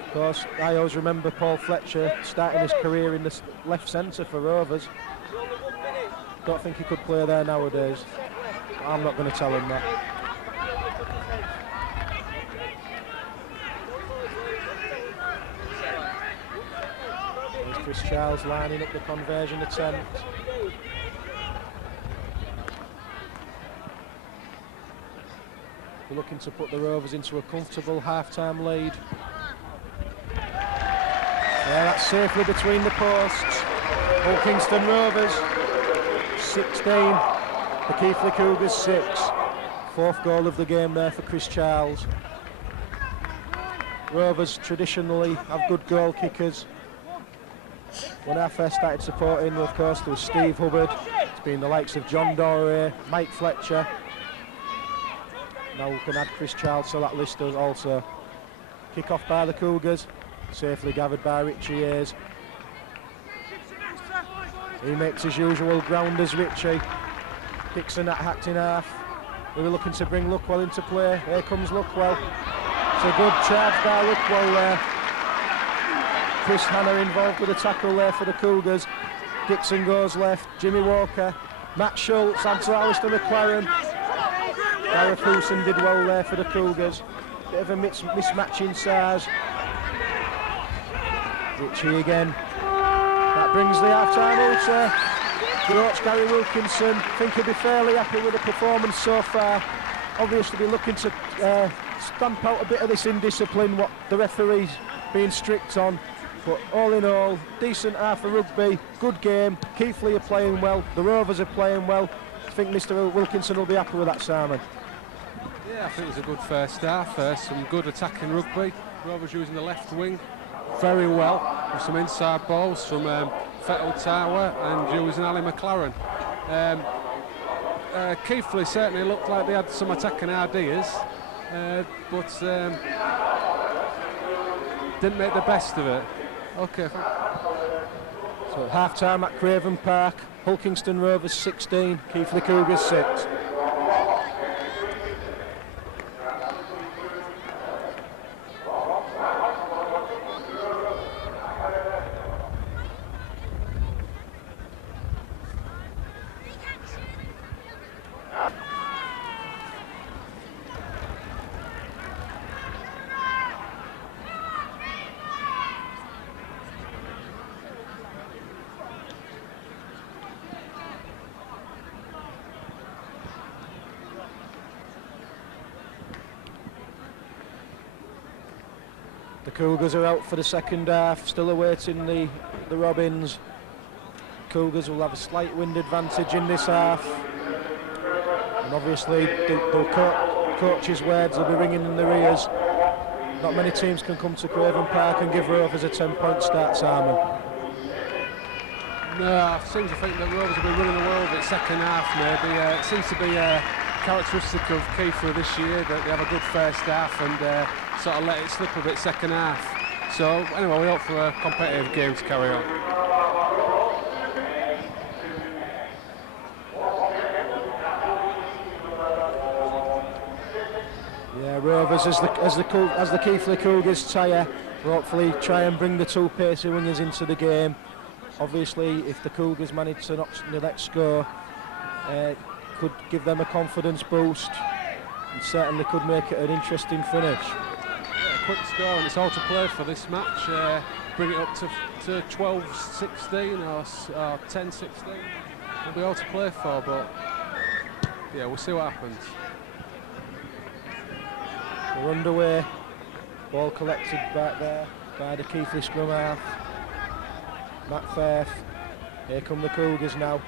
Of course, I always remember Paul Fletcher starting his career in the left centre for Rovers. Don't think he could play there nowadays. I'm not going to tell him that. There's Chris Charles lining up the conversion attempt. We're looking to put the Rovers into a comfortable half-time lead. Yeah, that's safely between the posts. Hulkingston Rovers 16, the Keighley Cougars 6. Fourth goal of the game there for Chris Charles. Rovers traditionally have good goal kickers. When I first started supporting, of course, there was Steve Hubbard. It's been the likes of John Dorey, Mike Fletcher. Now we can add Chris Charles to that list also. Kick off by the Cougars, safely gathered by Richie Ayres. He makes his usual grounders, Richie. Dixon at hacked in half. They were looking to bring Luckwell into play. Here comes Luckwell. It's a good charge by Luckwell there. Chris Hanna involved with a tackle there for the Cougars. Dixon goes left. Jimmy Walker. Matt Schultz onto Alistair McLaren. Gareth Hewson did well there for the Cougars. Bit of a mismatch in size. Ritchie again. That brings the half-time out. Coach Gary Wilkinson, I think he'll be fairly happy with the performance so far. Obviously be looking to stamp out a bit of this indiscipline, what the referee's being strict on. But all in all, decent half of rugby, good game. Keighley are playing well, the Rovers are playing well. I think Mr. Wilkinson will be happy with that, Simon. Yeah, I think it was a good first half. Some good attacking rugby. Rovers using the left wing very well, with some inside balls from Fettel Tower and using Ali McLaren. Keighley certainly looked like they had some attacking ideas, but didn't make the best of it. Okay. So half-time at Craven Park, Hulkingston Rovers 16, Keighley Cougars 6. The Cougars are out for the second half, still awaiting the Robins. Cougars will have a slight wind advantage in this half. And obviously the coach's words will be ringing in their ears. Not many teams can come to Craven Park and give Rovers a 10-point start, Simon. No, I seem to think that Rovers will be running the world at second half maybe. It seems to be characteristic of Keighley this year that they have a good first half and sort of let it slip a bit second half. So anyway, we hope for a competitive game to carry on. Yeah, Rovers as the Keighley Cougars tire, will hopefully try and bring the two pacey wingers into the game. Obviously, if the Cougars manage to knock the next score, could give them a confidence boost and certainly could make it an interesting finish. Yeah, quick score and it's all to play for this match. Bring it up to 12-16 or 10-16. It'll be all to play for, but yeah, we'll see what happens. We're underway. Ball collected back there by the Keighley scrum half. Matt Firth. Here come the Cougars now.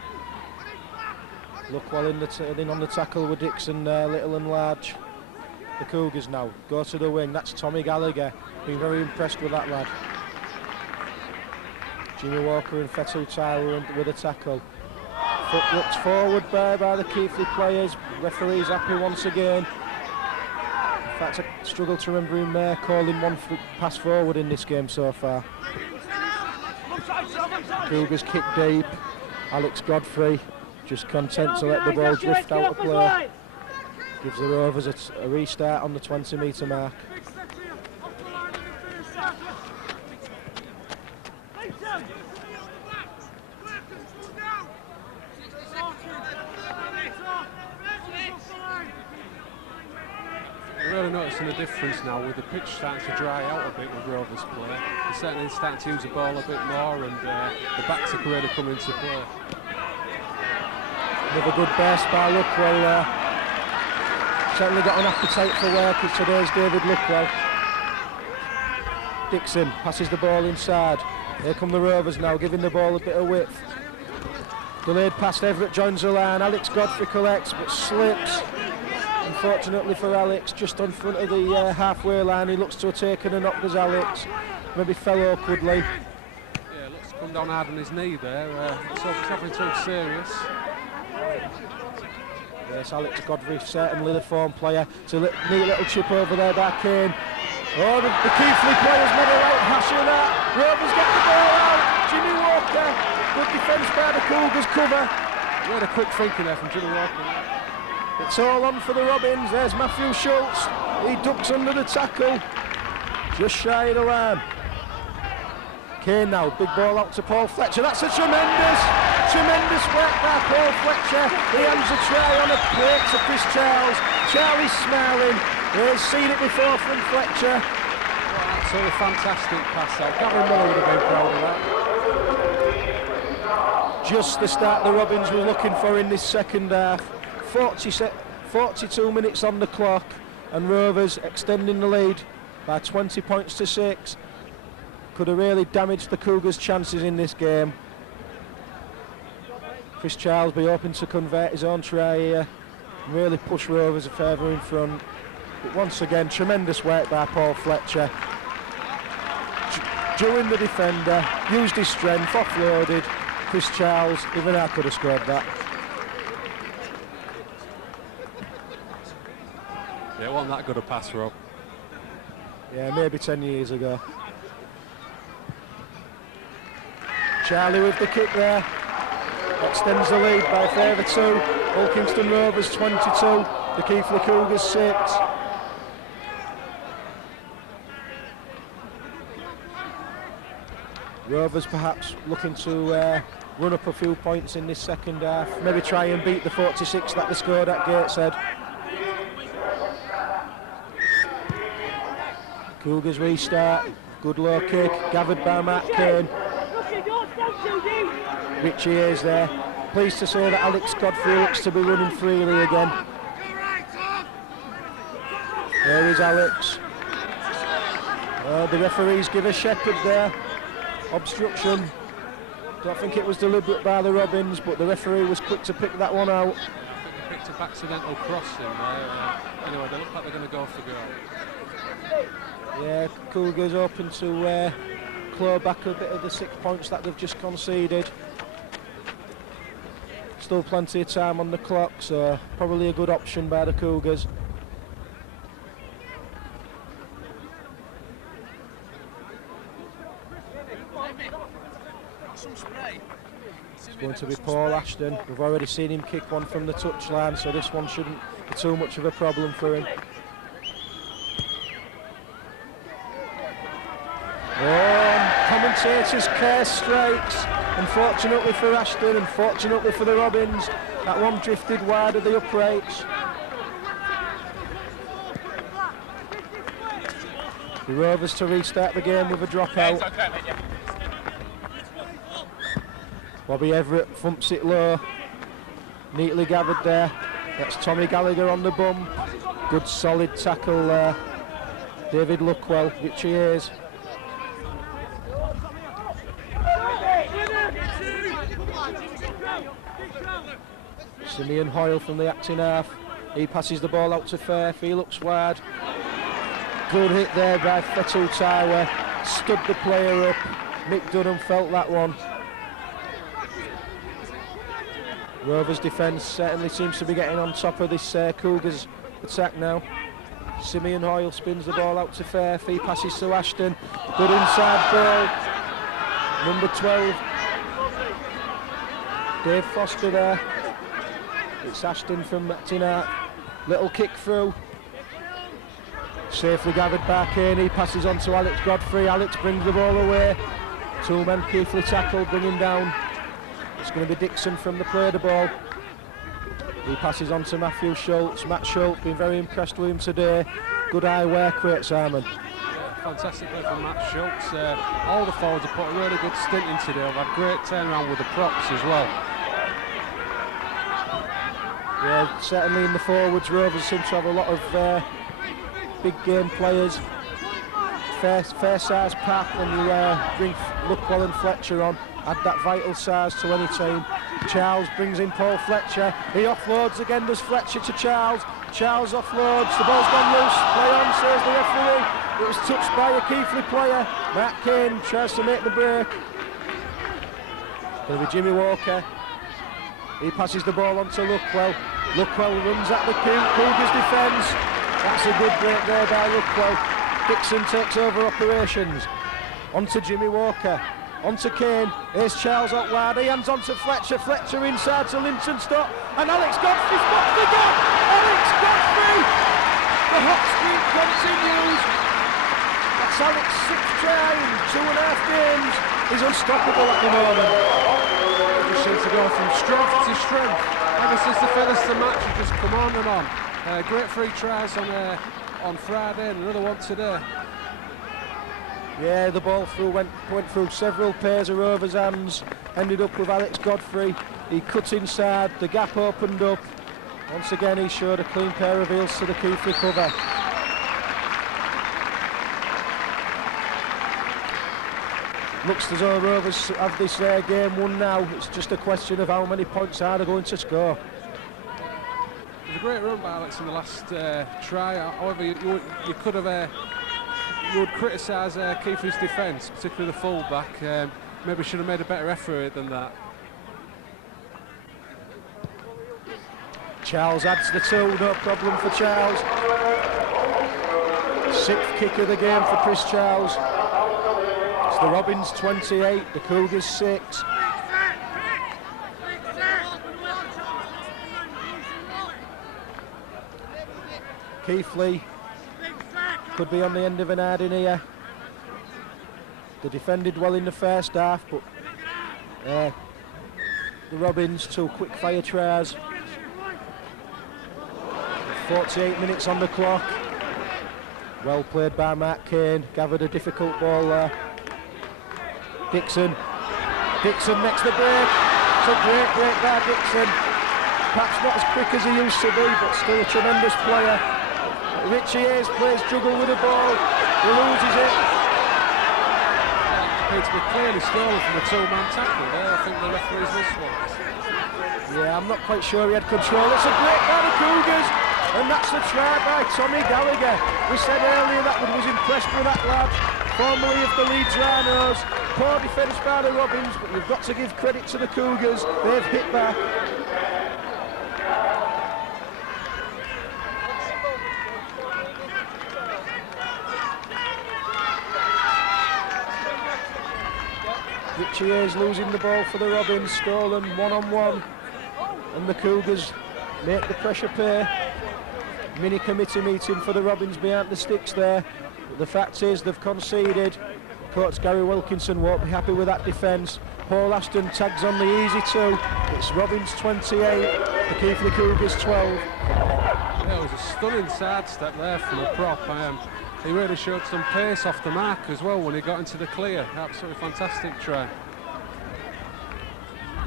Look well in on the tackle with Dixon, little and large. The Cougars now go to the wing. That's Tommy Gallagher. Been very impressed with that lad. Jimmy Walker and Fettel Tyler with a tackle. Foot looked forward by the Keighley players. Referee's happy once again. In fact, I struggle to remember him calling one pass forward in this game so far. Cougars kick deep. Alex Godfrey just content to let the ball drift out of play. Gives the Rovers a restart on the 20-metre mark. We're really noticing a difference now with the pitch starting to dry out a bit with Rovers play. They're certainly starting to use the ball a bit more and the backs are really coming into play. Another good burst by Luckwell. Certainly got an appetite for work as today's David Luckwell. Dixon passes the ball inside. Here come the Rovers now, giving the ball a bit of width. Delayed pass, Everett joins the line. Alex Godfrey collects but slips. Unfortunately for Alex, just in front of the halfway line. He looks to have taken a knock as Alex. Maybe fell awkwardly. Yeah, looks to come down hard on his knee there. So it's nothing too serious. Yes, Alex Godfrey, certainly the form player. It's a neat little chip over there by Kane. Oh, the Keighley players never out hashing that. Rovers get the ball out. Jimmy Walker, good defence by the Cougars cover. We had a quick thinking there from Jimmy Walker. It's all on for the Robins. There's Matthew Schultz. He ducks under the tackle. Just shy of the line. Kane now, big ball out to Paul Fletcher. That's a tremendous work by Paul Fletcher. He hands a try on a plate to Chris Charles. Charlie's smiling. He's seen it before from Fletcher. Absolutely fantastic pass out. Gavin Miller would have been proud of that. Just the start the Robins were looking for in this second half. 42 minutes on the clock, and Rovers extending the lead by 20 points to 6. Could have really damaged the Cougars' chances in this game. Chris Charles be hoping to convert his own try here and really push Rovers further in front. But once again, tremendous work by Paul Fletcher. Doing the defender, used his strength, offloaded. Chris Charles, even I could have scored that. Yeah, it wasn't that good a pass, Rob. Yeah, maybe 10 years ago. Charlie with the kick there. Extends the lead by a further 2. Ulkingston Rovers 22, the Keighley Cougars 6. Rovers perhaps looking to run up a few points in this second half. Maybe try and beat the 46 that they scored at Gateshead. Cougars restart. Good low kick, gathered by Matt Kane. Richie Hayes there. Pleased to say that Alex Godfrey looks to be running freely again. There is Alex. The referees give a shepherd there. Obstruction. Don't think it was deliberate by the Robins, but the referee was quick to pick that one out. I think they picked up accidental crossing there. Anyway, they look like they're going to go for goal. Yeah, Cougars hoping to claw back a bit of the 6 points that they've just conceded. Still plenty of time on the clock, so probably a good option by the Cougars. It's going to be Paul Ashton. We've already seen him kick one from the touchline, so this one shouldn't be too much of a problem for him. Commentators' curse strikes. Unfortunately for Ashton, unfortunately for the Robins, that one drifted wide of the uprights. The Rovers to restart the game with a dropout. Bobby Everett thumps it low. Neatly gathered there. That's Tommy Gallagher on the bum. Good solid tackle there. David Luckwell, Richie Hayes. Simeon Hoyle from the acting half. He passes the ball out to Firth. He looks wide. Good hit there by Fetul Taiwa. Stood the player up. Mick Dunham felt that one. Rovers defence certainly seems to be getting on top of this Cougars attack now. Simeon Hoyle spins the ball out to Firth. He passes to Ashton. Good inside ball. Number 12. Dave Foster there. It's Ashton from Tinart. Little kick through. Safely gathered by Kane. He passes on to Alex Godfrey. Alex brings the ball away. 2 men carefully tackled, bringing down. It's going to be Dixon from the play the ball. He passes on to Matthew Schultz. Matt Schultz, been very impressed with him today. Good eye work rate, Simon. Fantastic play from Matt Schultz. All the forwards have put a really good stint in today. They've had great turnaround with the props as well. Yeah, certainly in the forwards, Rovers seem to have a lot of big game players. Fair size pack when you bring Luckwell and Fletcher on. Add that vital size to any team. Charles brings in Paul Fletcher. He offloads again, does Fletcher to Charles. Charles offloads, the ball's gone loose. Play on, says the referee. It was touched by a Keighley player. Matt Kane tries to make the break. It'll be Jimmy Walker. He passes the ball on to Luckwell. Luckwell runs at the Cougars defence. That's a good break there by Luckwell. Dixon takes over operations. On to Jimmy Walker. On to Kane. Here's Charles out wide. He hands on to Fletcher. Fletcher inside to Lintonstock. And Alex Godfrey spots the gap. Alex Godfrey! The hot streak continues. That's Alex's 6th try in 2.5 games. He's unstoppable at the moment. Just seems to go from strength to strength. Ever since the Featherstone match, he just come on and on. Great 3 tries on Friday and another one today. Yeah, the ball went through several pairs of Rovers' hands, ended up with Alex Godfrey. He cut inside, the gap opened up. Once again, he showed a clean pair of heels to the Keighley cover. Looks as though Rovers have this game won now. It's just a question of how many points are they going to score. It was a great run by Alex in the last try. However, you could have you would criticise Keighley's defence, particularly the full-back. Maybe should have made a better effort than that. Charles adds the 2, no problem for Charles. 6th kick of the game for Chris Charles. It's the Robins 28, the Cougars 6. Keighley could be on the end of an ad in here. They defended well in the first half, but the Robins 2 quick fire tries. 48 minutes on the clock. Well played by Mark Kane, gathered a difficult ball there. Dixon makes the break. It's a great break by Dixon. Perhaps not as quick as he used to be, but still a tremendous player. Richie Hayes plays juggle with the ball, he loses it. Appeared to be clearly stolen from a 2-man tackle there. I think the referee's this one. Yeah, I'm not quite sure he had control. It's a break by the Cougars, and that's the try by Tommy Gallagher. We said earlier that we was impressed with that lad, formerly of the Leeds Rhinos. Poor defence by the Robins, but you've got to give credit to the Cougars. They've hit back. Richie Hayes losing the ball for the Robins, stolen 1-on-1, and the Cougars make the pressure pay. Mini committee meeting for the Robins behind the sticks there, but the fact is they've conceded. Coach Gary Wilkinson won't be happy with that defence. Paul Ashton tags on the easy 2. It's Robins 28, the Keighley Cougars 12. Yeah, it was a stunning sidestep there from the prop. He really showed some pace off the mark as well when he got into the clear. Absolutely fantastic try.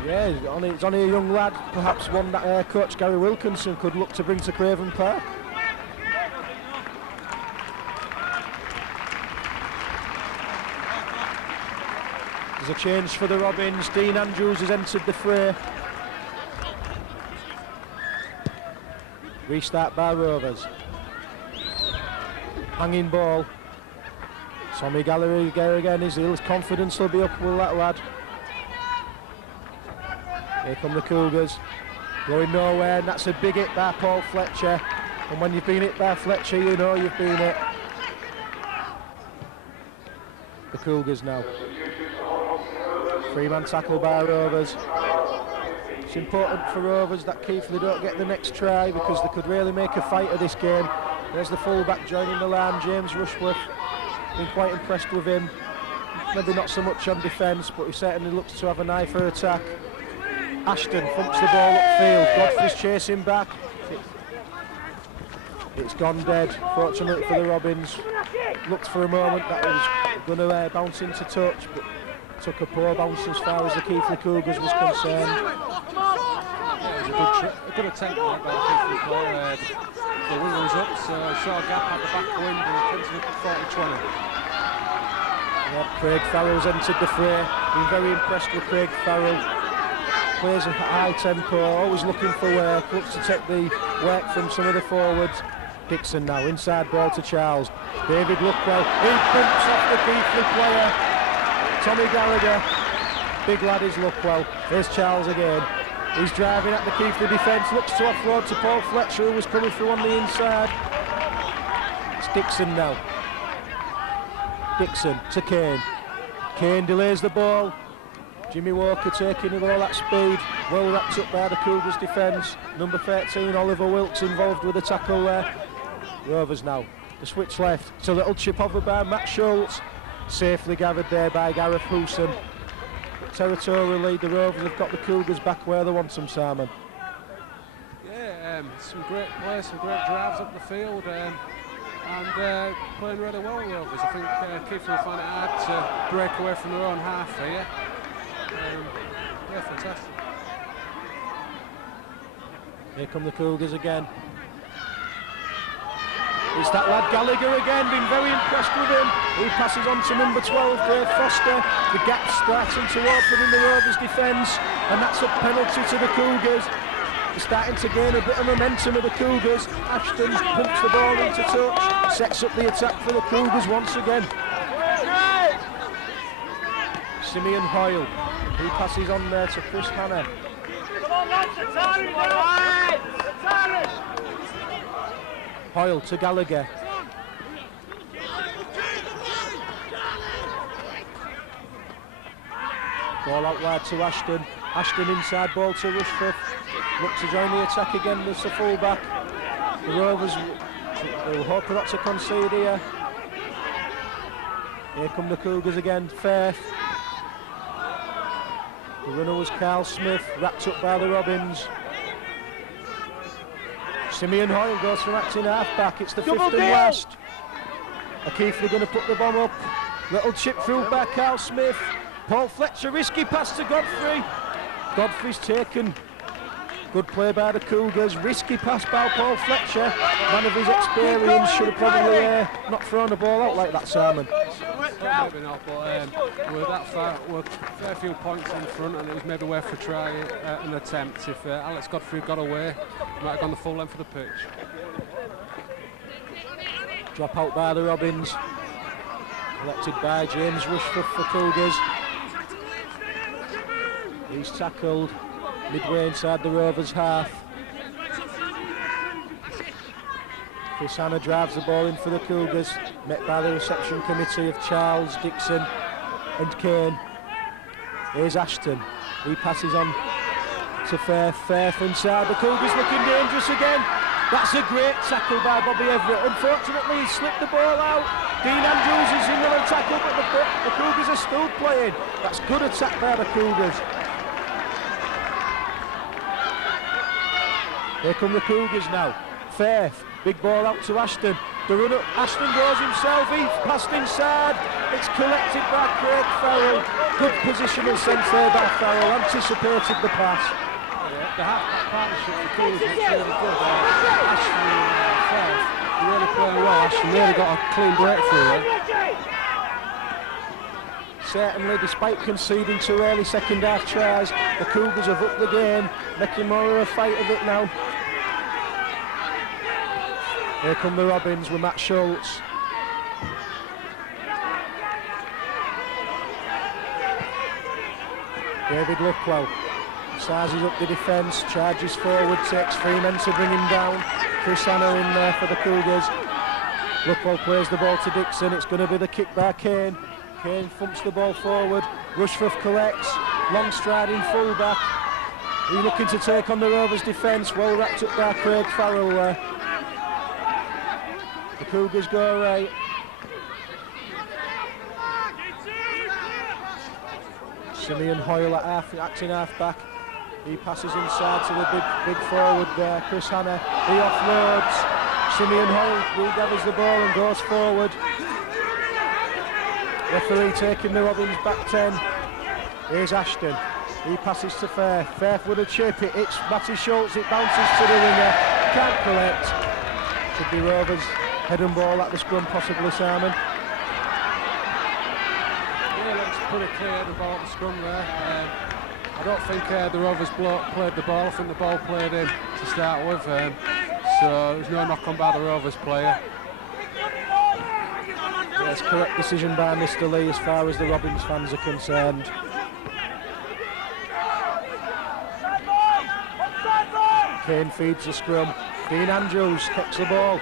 Yeah, it's only a young lad, perhaps one that Coach Gary Wilkinson could look to bring to Craven Park. There's a change for the Robins. Dean Andrews has entered the fray. Restart by Rovers. Hanging ball. Tommy Gallagher again. His confidence will be up with that lad. Here come the Cougars. Going nowhere, and that's a big hit by Paul Fletcher. And when you've been hit by Fletcher, you know you've been hit. The Cougars now. 3-man tackle by Rovers. It's important for Rovers that Keighley don't get the next try, because they could really make a fight of this game. There's the fullback joining the line, James Rushworth. Been quite impressed with him. Maybe not so much on defence, but he certainly looks to have an eye for attack. Ashton thumps the ball upfield. Godfrey's chasing back. It's gone dead, fortunately for the Robins. Looked for a moment that it was going to bounce into touch, but took a poor bounce as far as the Keighley Cougars was concerned. Yeah, it was a good attempt by the Keighley player. The wing was up, so saw a gap at the back wind and into the 40-20. Yeah, Craig Farrell's entered the fray. Been very impressed with Craig Farrell. Plays a high tempo, always looking for work, looks to take the work from some of the forwards. Dixon now, inside ball to Charles. David Luckwell, he bumps off the Keighley player. Tommy Gallagher, big lad is Luckwell. Here's Charles again. He's driving at the Keighley defence, looks to offload to Paul Fletcher, who was coming through on the inside. It's Dixon now. Dixon to Kane. Kane delays the ball. Jimmy Walker taking with all that speed. Well wrapped up by the Cougars defence. Number 13, Oliver Wilkes, involved with the tackle there. Rovers now. The switch left. It's a little chip over by Matt Schultz. Safely gathered there by Gareth Hooson. Territorially, the Rovers have got the Cougars back where they want them, Simon. Yeah, some great plays, some great drives up the field. and playing really well with Rovers. I think Keighley will find it hard to break away from their own half here. Yeah, fantastic. Here come the Cougars again. It's that lad Gallagher again, been very impressed with him. He passes on to number 12, Dave Foster. The gap's starting to open in the Rovers defence, and that's a penalty to the Cougars. They're starting to gain a bit of momentum of the Cougars. Ashton pumps the ball into touch, sets up the attack for the Cougars once again. Simeon Hoyle, he passes on there to Chris Hanna. Hoyle to Gallagher. Ball out wide to Ashton. Ashton inside, ball to Rushforth. Look to join the attack again as the full-back. The Rovers, they were hoping not to concede here. Here come the Cougars again, Firth. The runner was Carl Smith, wrapped up by the Robins. Simeon Hoyle goes from acting half-back, it's the fifth and last. Keighley going to put the bomb up. Little chip through by Carl Smith. Paul Fletcher, risky pass to Godfrey. Godfrey's taken. Good play by the Cougars. Risky pass by Paul Fletcher. Man of his experience should have probably not thrown the ball out like that, Simon. Maybe not, but we're that far, we're a fair few points in front, and it was maybe worth a try, an attempt. If Alex Godfrey got away, he might have gone the full length of the pitch. Drop out by the Robins. Collected by James Rushforth for Cougars. He's tackled midway inside the Rovers half. Chris Hanna drives the ball in for the Cougars, met by the reception committee of Charles, Dixon and Kane. Here's Ashton, he passes on to Firth, Firth inside, the Cougars looking dangerous again. That's a great tackle by Bobby Everett. Unfortunately he slipped the ball out. Dean Andrews is in the tackle, but the Cougars are still playing. That's good attack by the Cougars. Here come the Cougars now. Firth, big ball out to Ashton. The run up, Ashton goes himself, he passed inside. It's collected by Craig Farrell. Good positional sense there by Farrell, anticipated the pass. The half-back partnership for Cougars looks really good. Ashton and Firth, really playing well. Ashton really got a clean breakthrough there. Certainly, despite conceding two early second half tries, the Cougars have upped the game, making more of a fight of it now. Here come the Robins with Matt Schultz. David Luckwell sizes up the defence, charges forward, takes 3 men to bring him down. Chris Hanna in there for the Cougars. Luckwell plays the ball to Dixon, it's going to be the kick by Kane. Kane thumps the ball forward, Rushforth collects, long striding full-back. He's looking to take on the Rovers defence, well wrapped up by Craig Farrell there. The Cougars go right. Simeon Hoyle at acting half-back. He passes inside to the big forward there, Chris Hanna. He offloads. Simeon Hoyle regathers the ball and goes forward. Referee taking the Robins back 10. Here's Ashton. He passes to Firth. Firth with a chip. It's Matty Schultz. It bounces to the winger. Can't collect. Should be Rovers. Head and ball at the scrum, possibly, Simon. Yeah, looks pretty clear, head and ball at the scrum there. I don't think the Rovers played the ball. I think the ball played in to start with. So there's no knock on by the Rovers player. Yes, correct decision by Mr. Lee as far as the Robins fans are concerned. Kane feeds the scrum. Dean Andrews kicks the ball.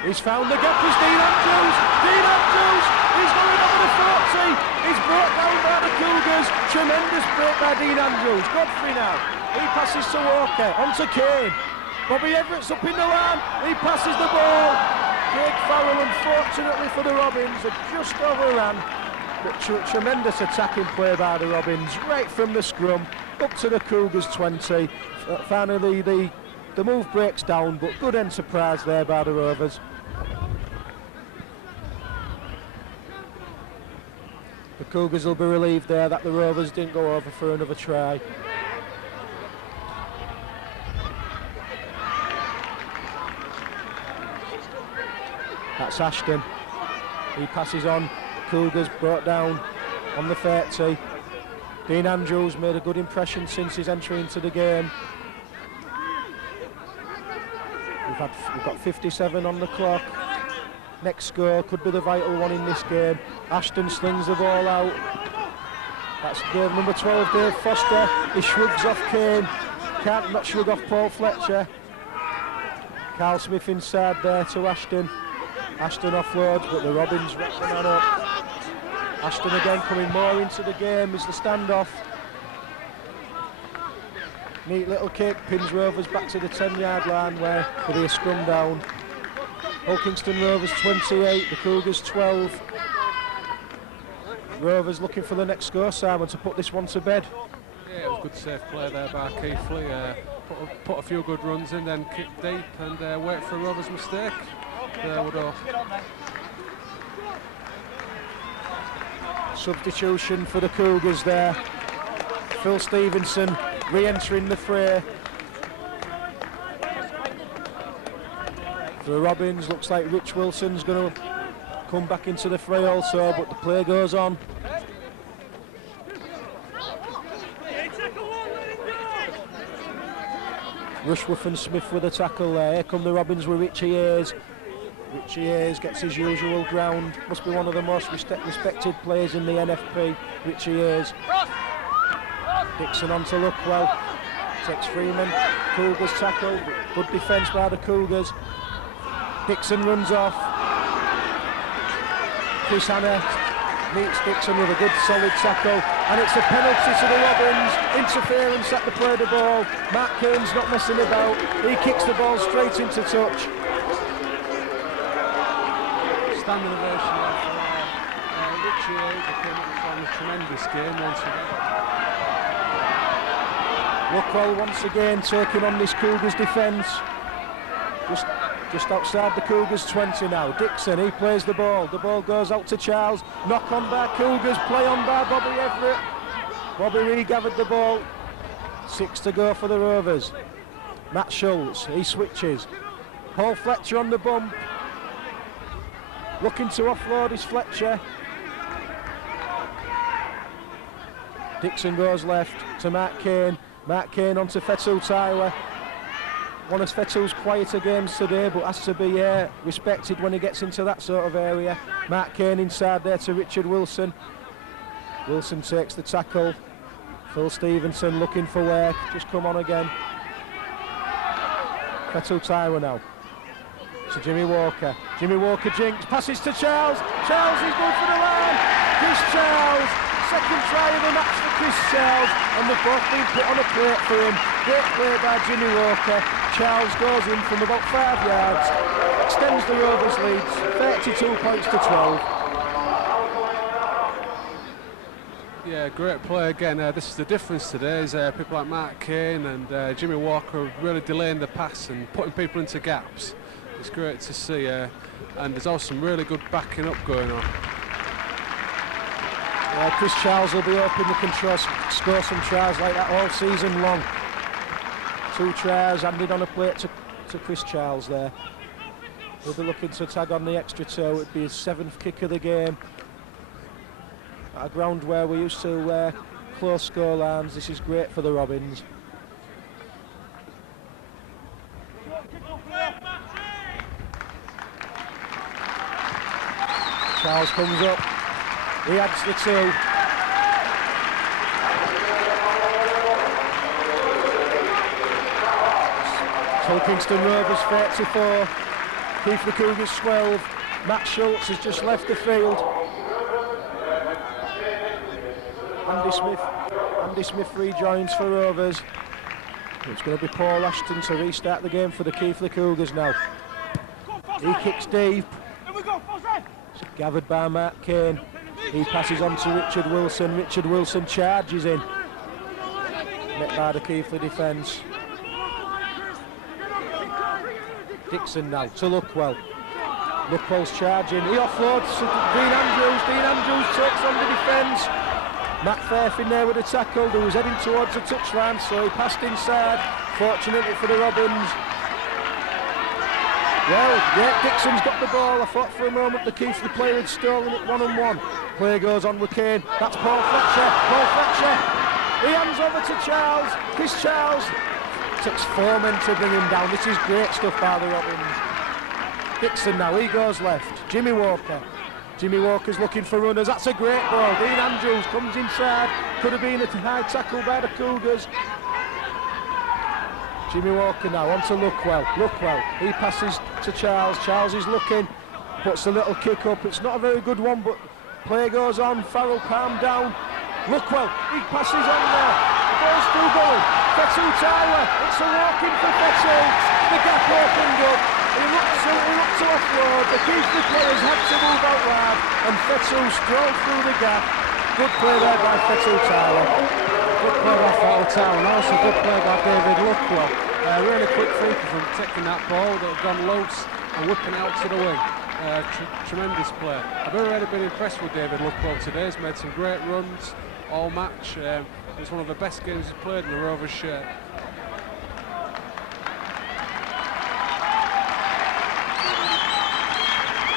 He's found the gap as Dean Andrews. Dean Andrews is going over the 40. He's brought down by the Cougars. Tremendous break by Dean Andrews. Godfrey now. He passes to Walker. On to Kane. Bobby Everett's up in the line. He passes the ball. Craig Farrell, unfortunately for the Robins, had just overran. But tremendous attacking play by the Robins, right from the scrum up to the Cougars 20. Finally, the move breaks down, but good enterprise there by the Rovers. The Cougars will be relieved there that the Rovers didn't go over for another try. That's Ashton. He passes on. Cougars brought down on the 30. Dean Andrews made a good impression since his entry into the game. We've got 57 on the clock. Next score could be the vital one in this game. Ashton slings the ball out. That's number 12, Dave Foster. He shrugs off Kane. Can't not shrug off Paul Fletcher. Carl Smith inside there to Ashton. Ashton offloads, but the Robins wrap the man up. Ashton again coming more into the game as the standoff. Neat little kick, pins Rovers back to the 10-yard line where there'll be a scrum down. Kingston Rovers 28, the Cougars 12. Rovers looking for the next score, Simon, to put this one to bed. Yeah, it was good safe play there by Keighley. Put a few good runs in, then kick deep and wait for a Rovers mistake. There we go. Substitution for the Cougars there. Phil Stevenson re-entering the fray. For the Robins, looks like Rich Wilson's going to come back into the fray also, but the play goes on. Rushworth and Smith with a tackle there. Here come the Robins with Richie Hayes. Richie Hayes gets his usual ground. Must be one of the most respected players in the NFP, Richie Hayes. Dixon on to Luckwell. Takes Freeman. Cougars tackle. Good defence by the Cougars. Dixon runs off. Chris Hanna meets Dixon with a good solid tackle. And it's a penalty to the Robins. Interference at the play of the ball. Matt Kane's not messing about. He kicks the ball straight into touch. Standing ovation there for Richie Hayes, who came up from a tremendous game once again. Luckwell once again taking on this Cougars defence. Just outside the Cougars 20 now. Dixon, he plays the ball. The ball goes out to Charles. Knock on by Cougars, play on by Bobby Everett. Bobby re-gathered the ball. 6 to go for the Rovers. Matt Schultz, he switches. Paul Fletcher on the bump. Looking to offload is Fletcher. Dixon goes left to Mark Kane. Mark Kane onto Fetul Tyler. One of Fetul's quieter games today, but has to be respected when he gets into that sort of area. Mark Kane inside there to Richard Wilson. Wilson takes the tackle. Phil Stevenson looking for work. Just come on again. Fetul Tyler now. To Jimmy Walker. Jimmy Walker jinks, passes to Charles. Charles, he's going for the line. Chris Charles, second try of the match for Chris Charles, and they've both been put on a plate for him. Great play by Jimmy Walker. Charles goes in from about 5 yards, extends the Rovers leads, 32 points to 12. Yeah, great play again. This is the difference today, is people like Mark Kane and Jimmy Walker really delaying the pass and putting people into gaps. It's great to see, and there's also some really good backing up going on. Chris Charles will be hoping they can score some tries like that all season long. 2 tries handed on a plate to Chris Charles there. He'll be looking to tag on the extra 2. It'd be his 7th kick of the game. At a ground where we used to close score lines, this is great for the Robins. Charles comes up, he adds the 2. Kingston Rovers 34, Keighley Cougars 12. Matt Schultz has just left the field. Andy Smith rejoins for Rovers. It's going to be Paul Ashton to restart the game for the Keighley Cougars now. He kicks deep. It's gathered by Mark Kane. He passes on to Richard Wilson. Richard Wilson charges in. Met by the Keighley defence. Dixon now to Luckwell. Luckwell's charging, he offloads to Dean Andrews. Dean Andrews takes on the defence. Matt Fairth in there with a tackle, who was heading towards the touchline, so he passed inside, fortunately for the Robins. Well, yeah, Dixon's got the ball. I thought for a moment the Keighley player had stolen it one-on-one. Play goes on with Kane. That's Paul Fletcher. Paul Fletcher. He hands over to Charles. Chris Charles. Takes 4 men to bring him down. This is great stuff by the Robins. Dixon now, he goes left. Jimmy Walker. Jimmy Walker's looking for runners. That's a great ball. Dean Andrews comes inside. Could have been a high tackle by the Cougars. Jimmy Walker now on to Luckwell. Luckwell, he passes to Charles. Charles is looking, puts a little kick up. It's not a very good one, but play goes on. Farrell palm down. Luckwell, he passes on there. The ball's still going. Fetsu Tyler, it's a walk-in for Fetsu. The gap opened up. He looked to offload. The Keighley players had to move out wide, and Fetsu strolled through the gap. Good play there by Fetsu Tyler. Good play by Fetsu Tyler, and also good play by David Luckwell. Really quick free from taking that ball that had gone loose and whipping it out to the wing. Tremendous play. I've already been impressed with David Luckwell today. He's made some great runs all match. It's one of the best games he's played in the Rovers shirt.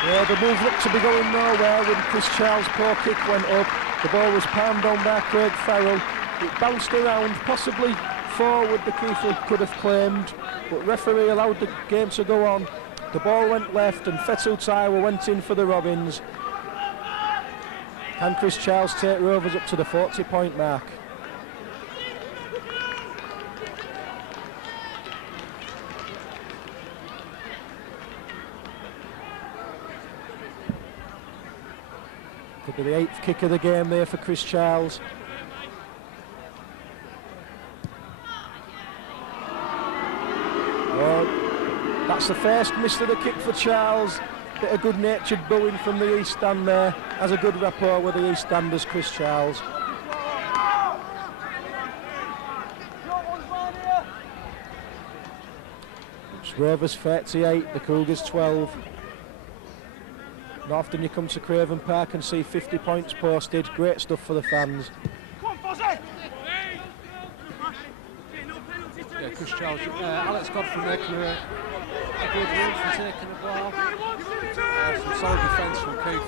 Yeah, the move looked to be going nowhere when Chris Charles' poor kick went up. The ball was palmed on by Craig Farrell. It bounced around, possibly forward the Keighley could have claimed, but referee allowed the game to go on. The ball went left and Fetsu Tyler went in for the Robins. Can Chris Charles take Rovers up to the 40-point mark? Could be the 8th kick of the game there for Chris Charles. Well, that's the first miss of the kick for Charles. Bit of good-natured booing from the East Stand there. Has a good rapport with the East Standers, Chris Charles. It's Rovers 38, the Cougars 12. And often you come to Craven Park and see 50 points posted. Great stuff for the fans. Yeah, Chris Charles. Alex Godfrey making a good run for taking the ball. Some solid defence from Keighley.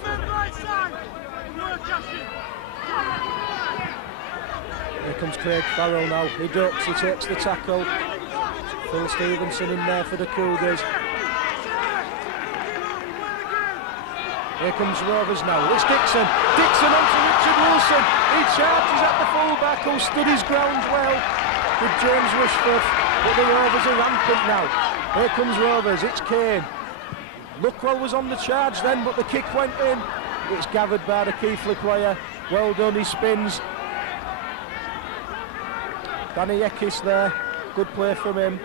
Here comes Craig Farrell now. He ducks, he takes the tackle. Phil Stevenson in there for the Cougars. Here comes Rovers now. It's Dixon. Dixon onto Richard Wilson. He charges at the fullback who stood his ground well with James Rushforth. But the Rovers are rampant now. Here comes Rovers. It's Kane. Luckwell was on the charge then, but the kick went in. It's gathered by the Keighley player. Well done, he spins. Danny Ekis there. Good play from him.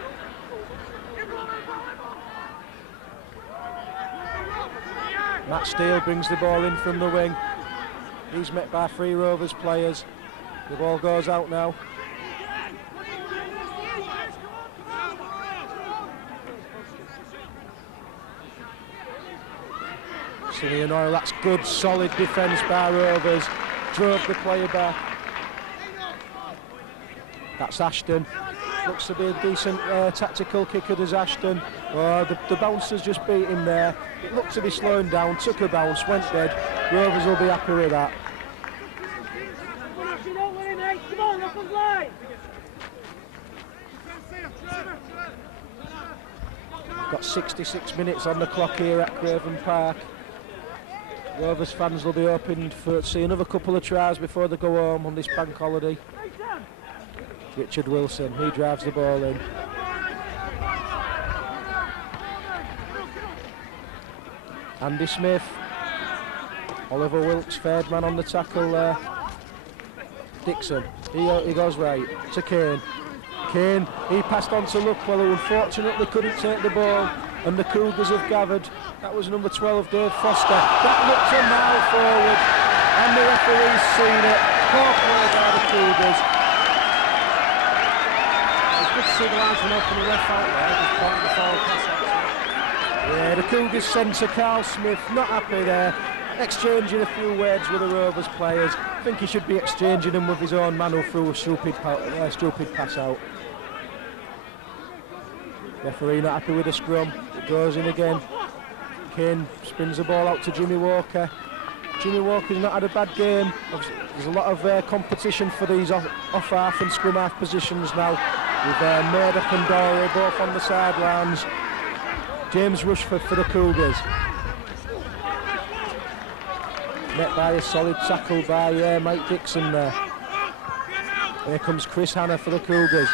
Matt Steele brings the ball in from the wing. He's met by 3 Rovers players. The ball goes out now. Simeon Oil, that's good, solid defence by Rovers. Drove the player back. That's Ashton. Looks to be a decent tactical kicker, does Ashton. Oh, the bouncer's just beat him there. It looked to be slowing down, took a bounce, went dead. Rovers will be happy with that. Got 66 minutes on the clock here at Craven Park. Rovers fans will be hoping to see another couple of tries before they go home on this bank holiday. Richard Wilson, he drives the ball in. Andy Smith. Oliver Wilkes, third man on the tackle there. Dixon, he goes right to Kane. Kane, he passed on to Luckwell, who unfortunately couldn't take the ball, and the Cougars have gathered. That was number 12, Dave Foster. That looks a mile forward, and the referee's seen it. Poor play by the Cougars. It's good to see the linesman open the ref out there, just pointing the forward pass out. Yeah, the Cougars centre, Carl Smith, not happy there. Exchanging a few words with the Rovers players. I think he should be exchanging them with his own man who threw a stupid pass out. Referee not happy with the scrum. It goes in again. Kane spins the ball out to Jimmy Walker. Jimmy Walker's not had a bad game. There's a lot of competition for these off-half and scrum-half positions now, with Murdoch and Dory both on the sidelines. James Rushford for the Cougars. Met by a solid tackle by Mike Dixon there. Here comes Chris Hanna for the Cougars.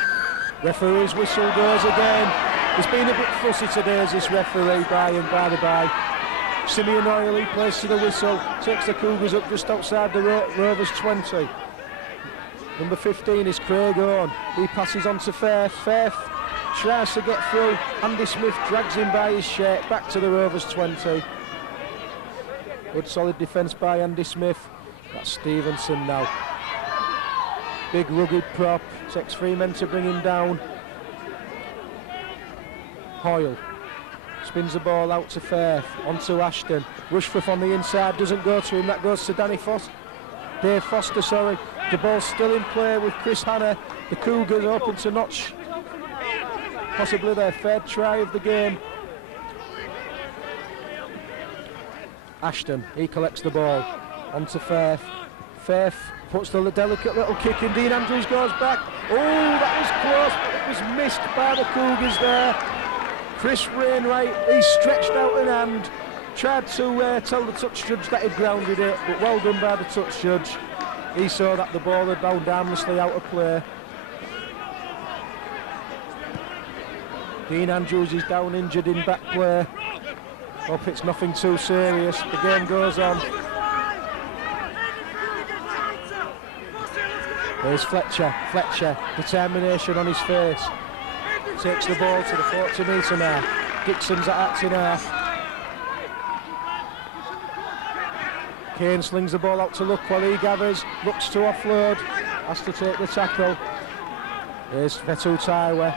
Referee's whistle goes again. He's been a bit fussy today, as this referee, by the by. Simeon Oily plays to the whistle, takes the Cougars up just outside the Rovers 20. Number 15 is Craig Owen. He passes on to Fairth. Fairth tries to get through. Andy Smith drags him by his shirt back to the Rovers 20. Good solid defence by Andy Smith. That's Stevenson now. Big rugged prop. Takes 3 men to bring him down. Hoyle spins the ball out to Fairth, onto Ashton. Rushforth on the inside, doesn't go to him, that goes to Dave Foster, sorry. The ball's still in play with Chris Hanna. The Cougars open to notch possibly their third try of the game. Ashton, he collects the ball, onto Fairth. Fairth puts the delicate little kick in, Dean Andrews goes back. Oh, that was close, but it was missed by the Cougars there. Chris Wainwright, he stretched out an hand, tried to tell the touch judge that he'd grounded it, but well done by the touch judge. He saw that the ball had bound harmlessly out of play. Dean Andrews is down injured in back play. Hope it's nothing too serious. The game goes on. There's Fletcher, determination on his face. Takes the ball to the 40-metre mark. Dixon's at acting half. Kane slings the ball out to Luckwell, he gathers, looks to offload, has to take the tackle. There's Vetu Taiwa.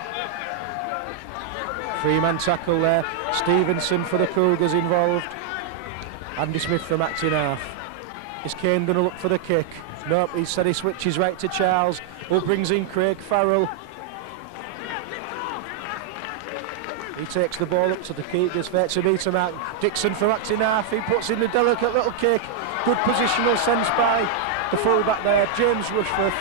3-man tackle there. Stevenson for the Cougars involved. Andy Smith from acting half. Is Kane going to look for the kick? Nope, he said he switches right to Charles, who brings in Craig Farrell. He takes the ball up to the Cougars, 30-metre mark. Dixon from acting half, he puts in the delicate little kick. Good positional sense by the fullback there, James Rushforth.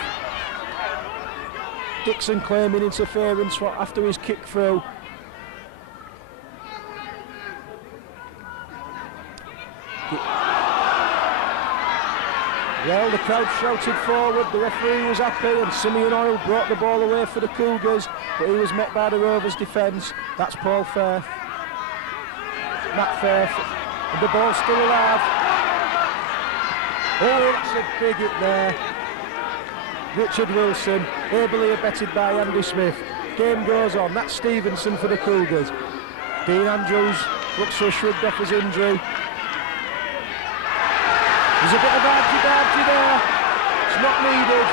Dixon claiming interference after his kick through. Well, the crowd shouted forward, the referee was happy, and Simeon Oyle brought the ball away for the Cougars, but he was met by the Rovers defence. That's Paul Fairth. Matt Fairth, and the ball's still alive. Oh, that's a big hit there. Richard Wilson, ably abetted by Andy Smith. Game goes on, that's Stevenson for the Cougars. Dean Andrews looks so shrugged off his injury. There's a bit of argy-bargy there. It's not needed.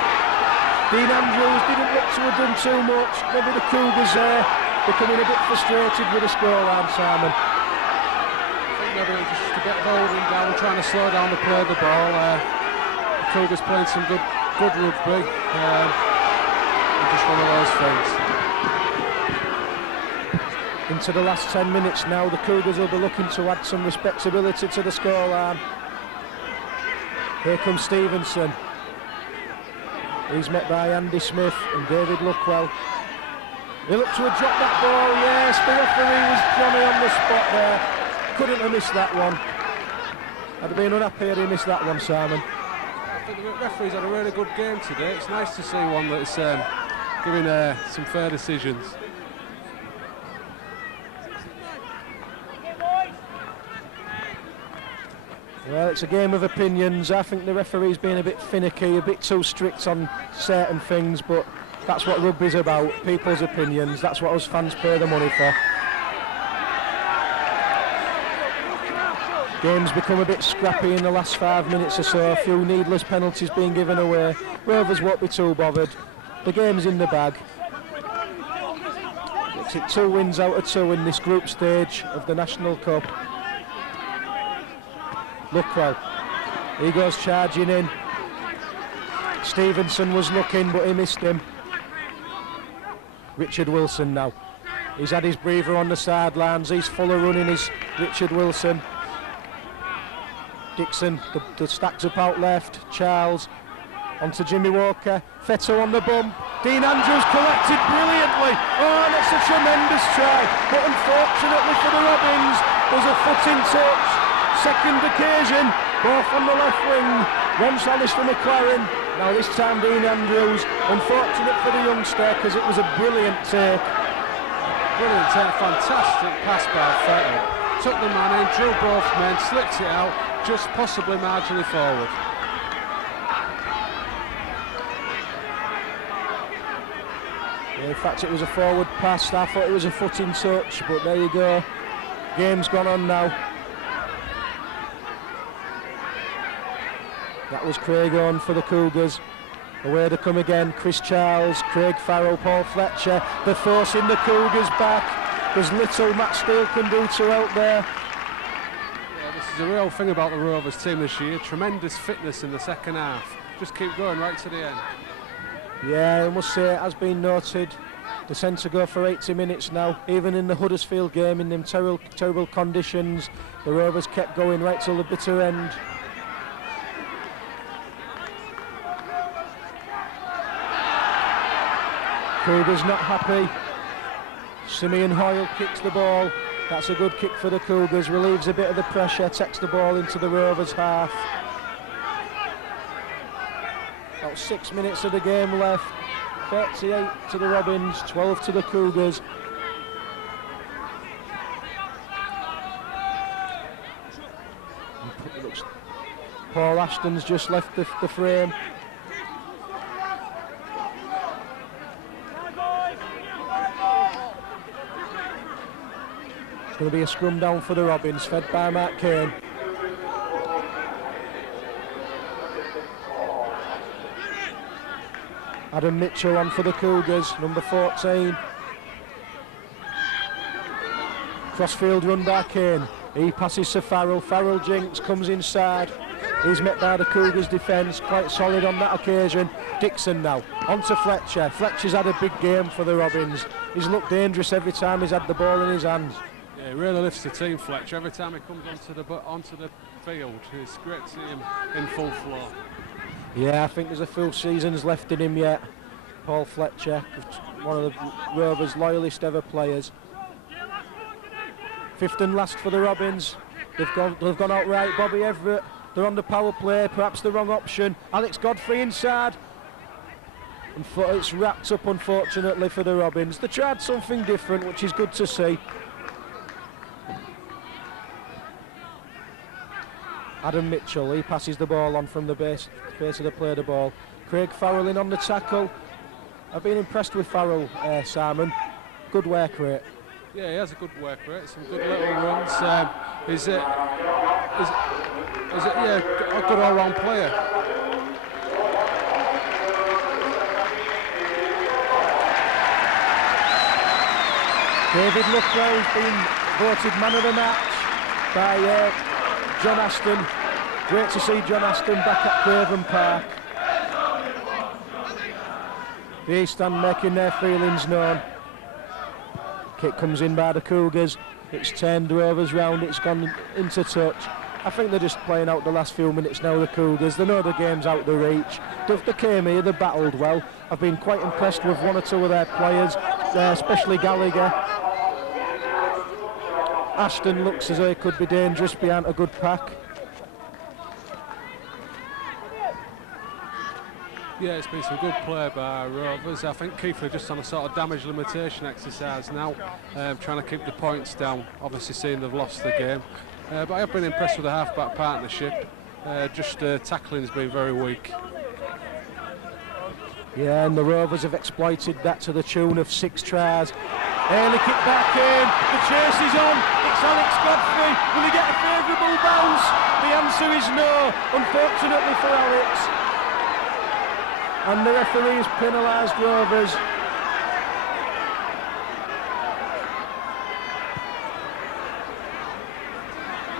Dean Andrews didn't look to have done too much. Maybe the Cougars there becoming a bit frustrated with the scoreline, Simon. I think maybe it's just a bit holding down, trying to slow down the play of the ball. The Cougars playing some good rugby. Just one of those things. Into the last 10 minutes now, the Cougars will be looking to add some respectability to the scoreline. Here comes Stevenson. He's met by Andy Smith and David Luckwell. He looked to have dropped that ball, yes, the referee was Johnny on the spot there. Couldn't have missed that one. I'd have been unhappy had he missed that one, Simon. I think the referee's had a really good game today. It's nice to see one that's giving some fair decisions. Well, it's a game of opinions. I think the referee's been a bit finicky, a bit too strict on certain things, but that's what rugby's about, people's opinions. That's what us fans pay the money for. Game's become a bit scrappy in the last 5 minutes or so, a few needless penalties being given away. Rovers won't be too bothered. The game's in the bag. makes it 2 wins out of 2 in this group stage of the National Cup. Luckwell, he goes charging in. Stevenson was looking, but he missed him. Richard Wilson now. He's had his breather on the sidelines. He's full of running, is Richard Wilson. Dixon, the stacks up out left. Charles, onto Jimmy Walker. Fetto on the bump. Dean Andrews collected brilliantly. Oh, that's a tremendous try. But unfortunately for the Robins, there's a foot in touch. Second occasion, both on the left wing. Once Alistair McLaren. Now this time Dean Andrews. Unfortunate for the youngster because it was a brilliant take. Brilliant take, fantastic pass by Fetto. Took the man in, drew both men, slipped it out, just possibly marginally forward. Yeah, in fact, it was a forward pass. I thought it was a foot in touch, but there you go. Game's gone on now. That was Craig on for the Cougars. Away to come again, Chris Charles, Craig Farrell, Paul Fletcher. They're forcing the Cougars back. There's little Matt Steele can do to help there. Yeah, this is a real thing about the Rovers team this year. Tremendous fitness in the second half. Just keep going right to the end. Yeah, I must say it has been noted. They sent to go for 80 minutes now. Even in the Huddersfield game, in them terrible conditions, the Rovers kept going right till the bitter end. Cougars not happy. Simeon Hoyle kicks the ball. That's a good kick for the Cougars. Relieves a bit of the pressure. Takes the ball into the Rovers half. About 6 minutes of the game left. 38 to the Robins, 12 to the Cougars. Paul Ashton's just left the frame. It's going to be a scrum down for the Robins, fed by Mark Kane. Adam Mitchell on for the Cougars, number 14. Crossfield run by Kane. He passes to Farrell. Farrell jinks, comes inside. He's met by the Cougars defence, quite solid on that occasion. Dixon now, on to Fletcher. Fletcher's had a big game for the Robins. He's looked dangerous every time he's had the ball in his hands. Yeah, he really lifts the team, Fletcher. Every time he comes onto the field, it's great to see him in full flow. Yeah, I think there's a full season's left in him yet. Paul Fletcher, one of the Rovers' loyalist ever players. Fifth and last for the Robins. They've gone out right. Bobby Everett, they're on the power play, perhaps the wrong option. Alex Godfrey inside. And it's wrapped up, unfortunately, for the Robins. They tried something different, which is good to see. Adam Mitchell, he passes the ball on from the base of the play the ball. Craig Farrell in on the tackle. I've been impressed with Farrell, Simon. Good work rate. Yeah, he has a good work rate, some good little runs. He's a good all-round player. David Luckwell has been voted man of the match by John Aston. Great to see John Aston back at Craven Park. The East End making their feelings known. Kick comes in by the Cougars. It's turned Rovers round, it's gone into touch. I think they're just playing out the last few minutes now, the Cougars. They know the game's out of reach. They came here, they battled well. I've been quite impressed with one or two of their players, especially Gallagher. Ashton looks as though he could be dangerous behind a good pack. Yeah, it's been some good play by Rovers. I think Keighley just on a sort of damage limitation exercise now, trying to keep the points down, obviously seeing they've lost the game. But I have been impressed with the half-back partnership. Tackling's been very weak. Yeah, and the Rovers have exploited that to the tune of 6 tries. Early kick back in, the chase is on, it's Alex Godfrey. Will he get a favourable bounce? The answer is no, unfortunately for Alex. And the referee has penalised Rovers.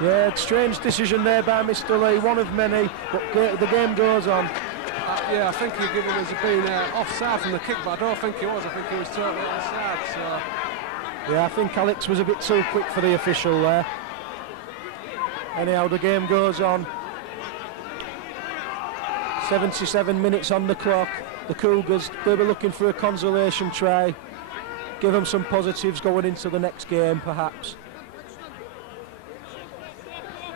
Yeah, strange decision there by Mr. Lee, one of many, but the game goes on. Yeah, I think he given us being offside from the kick, but I don't think he was. I think he was totally onside. So. Yeah, I think Alex was a bit too quick for the official there. Anyhow, the game goes on. 77 minutes on the clock. The Cougars, they were looking for a consolation try. Give them some positives going into the next game, perhaps.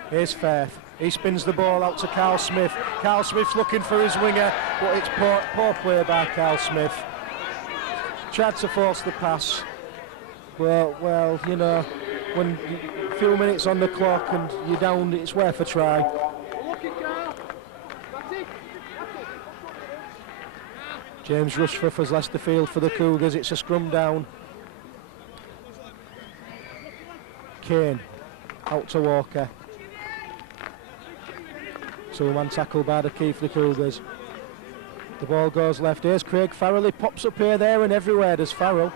Here's Firth. He spins the ball out to Carl Smith. Carl Smith's looking for his winger, but it's poor play by Carl Smith. Tried to force the pass. Well, you know, when a few minutes on the clock and you're down, it's worth a try. James Rushforth has left the field for the Cougars. It's a scrum down. Kane out to Walker. Two-man tackle by the Keighley Cougars. The ball goes left. Here's Craig Farrell. He pops up here, there and everywhere. There's Farrell.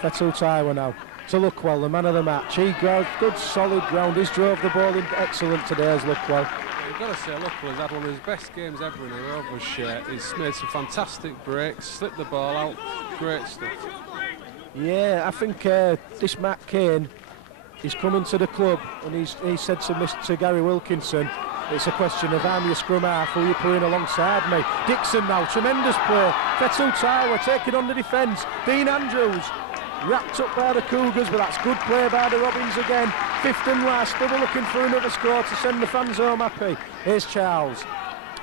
Fetul Taiwo now to Luckwell, the man of the match. He got good solid ground. He's drove the ball in excellent today as Luckwell. You've got to say Luckwell's had one of his best games ever in a Rovers shirt. He's made some fantastic breaks, slipped the ball out, great stuff. Yeah, I think this Matt Kane, he's coming to the club and he said to Gary Wilkinson, it's a question of I'm your scrum half, who you putting alongside me. Dixon now, tremendous play. Fetul Taiwo taking on the defence. Dean Andrews wrapped up by the Cougars, but that's good play by the Robins again. Fifth and last, they were looking for another score to send the fans home happy. Here's Charles.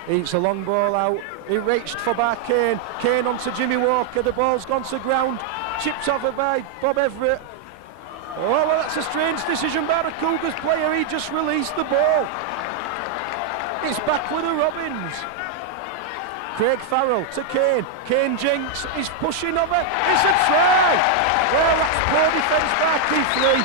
It's a long ball out. He reached for by Kane. Kane onto Jimmy Walker. The ball's gone to ground. Chipped over by Bob Everett. Oh, well, that's a strange decision by the Cougars player. He just released the ball. It's back with the Robins. Craig Farrell to Kane. Kane jinks. He's pushing over. It's a try. Well, that's poor defence by Keighley.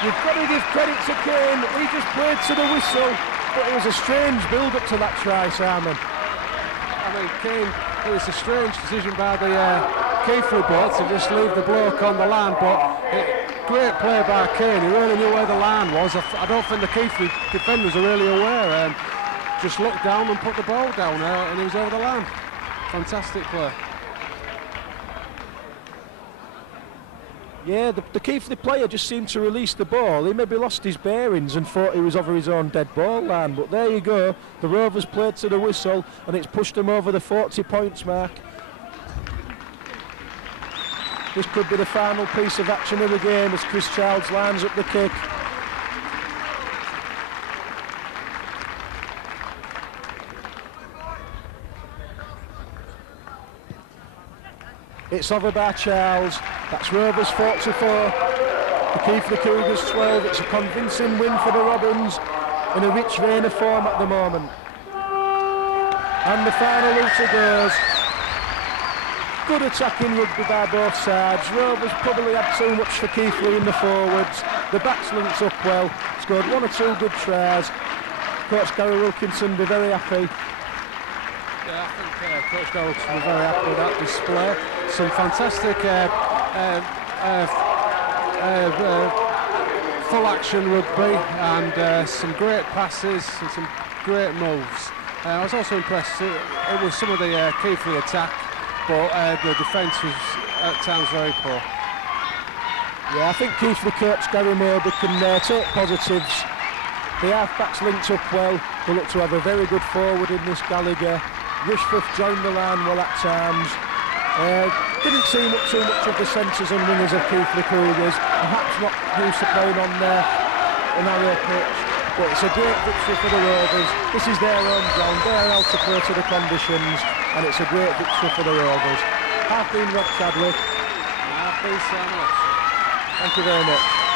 You've got to give credit to Kane. He just played to the whistle. But it was a strange build-up to that try, Simon. I mean, Kane, it was a strange decision by the Keighley board to just leave the bloke on the line, but great play by Kane. He really knew where the line was. I don't think the Keighley defenders are really aware. Just looked down and put the ball down and he was over the line. Fantastic play. Yeah, the Keighley player just seemed to release the ball. He maybe lost his bearings and thought he was over his own dead ball line, but there you go. The Rovers played to the whistle and it's pushed them over the 40 points mark. This could be the final piece of action of the game as Chris Childs lines up the kick. It's over by Charles. That's Rovers 44. The Keighley Cougars 12. It's a convincing win for the Robins in a rich vein of form at the moment. And the final looter goes. Good attacking rugby by both sides. Rovers probably had too much for Keighley in the forwards. The backs linked up well. Scored one or two good tries. Coach Gary Wilkinson be very happy. Yeah, I think Coach Gary Wilkinson be very happy with that display. Some fantastic full action rugby and some great passes and some great moves. I was also impressed. It was some of the Keighley attack, but the defence was at times very poor. Yeah, I think Keighley coach Gary Murby can take positives. The half-backs linked up well. They look to have a very good forward in this Gallagher. Rushforth joined the line well at times. Didn't see too much of the centres and wingers of Keighley Cougars. Perhaps not used to playing on a narrow pitch. But it's a great victory for the Rovers. This is their home ground. They're out to play to the conditions. And it's a great victory for the Rovers. I've been Rob Chadwick. I've been Sam Watson. Thank you very much.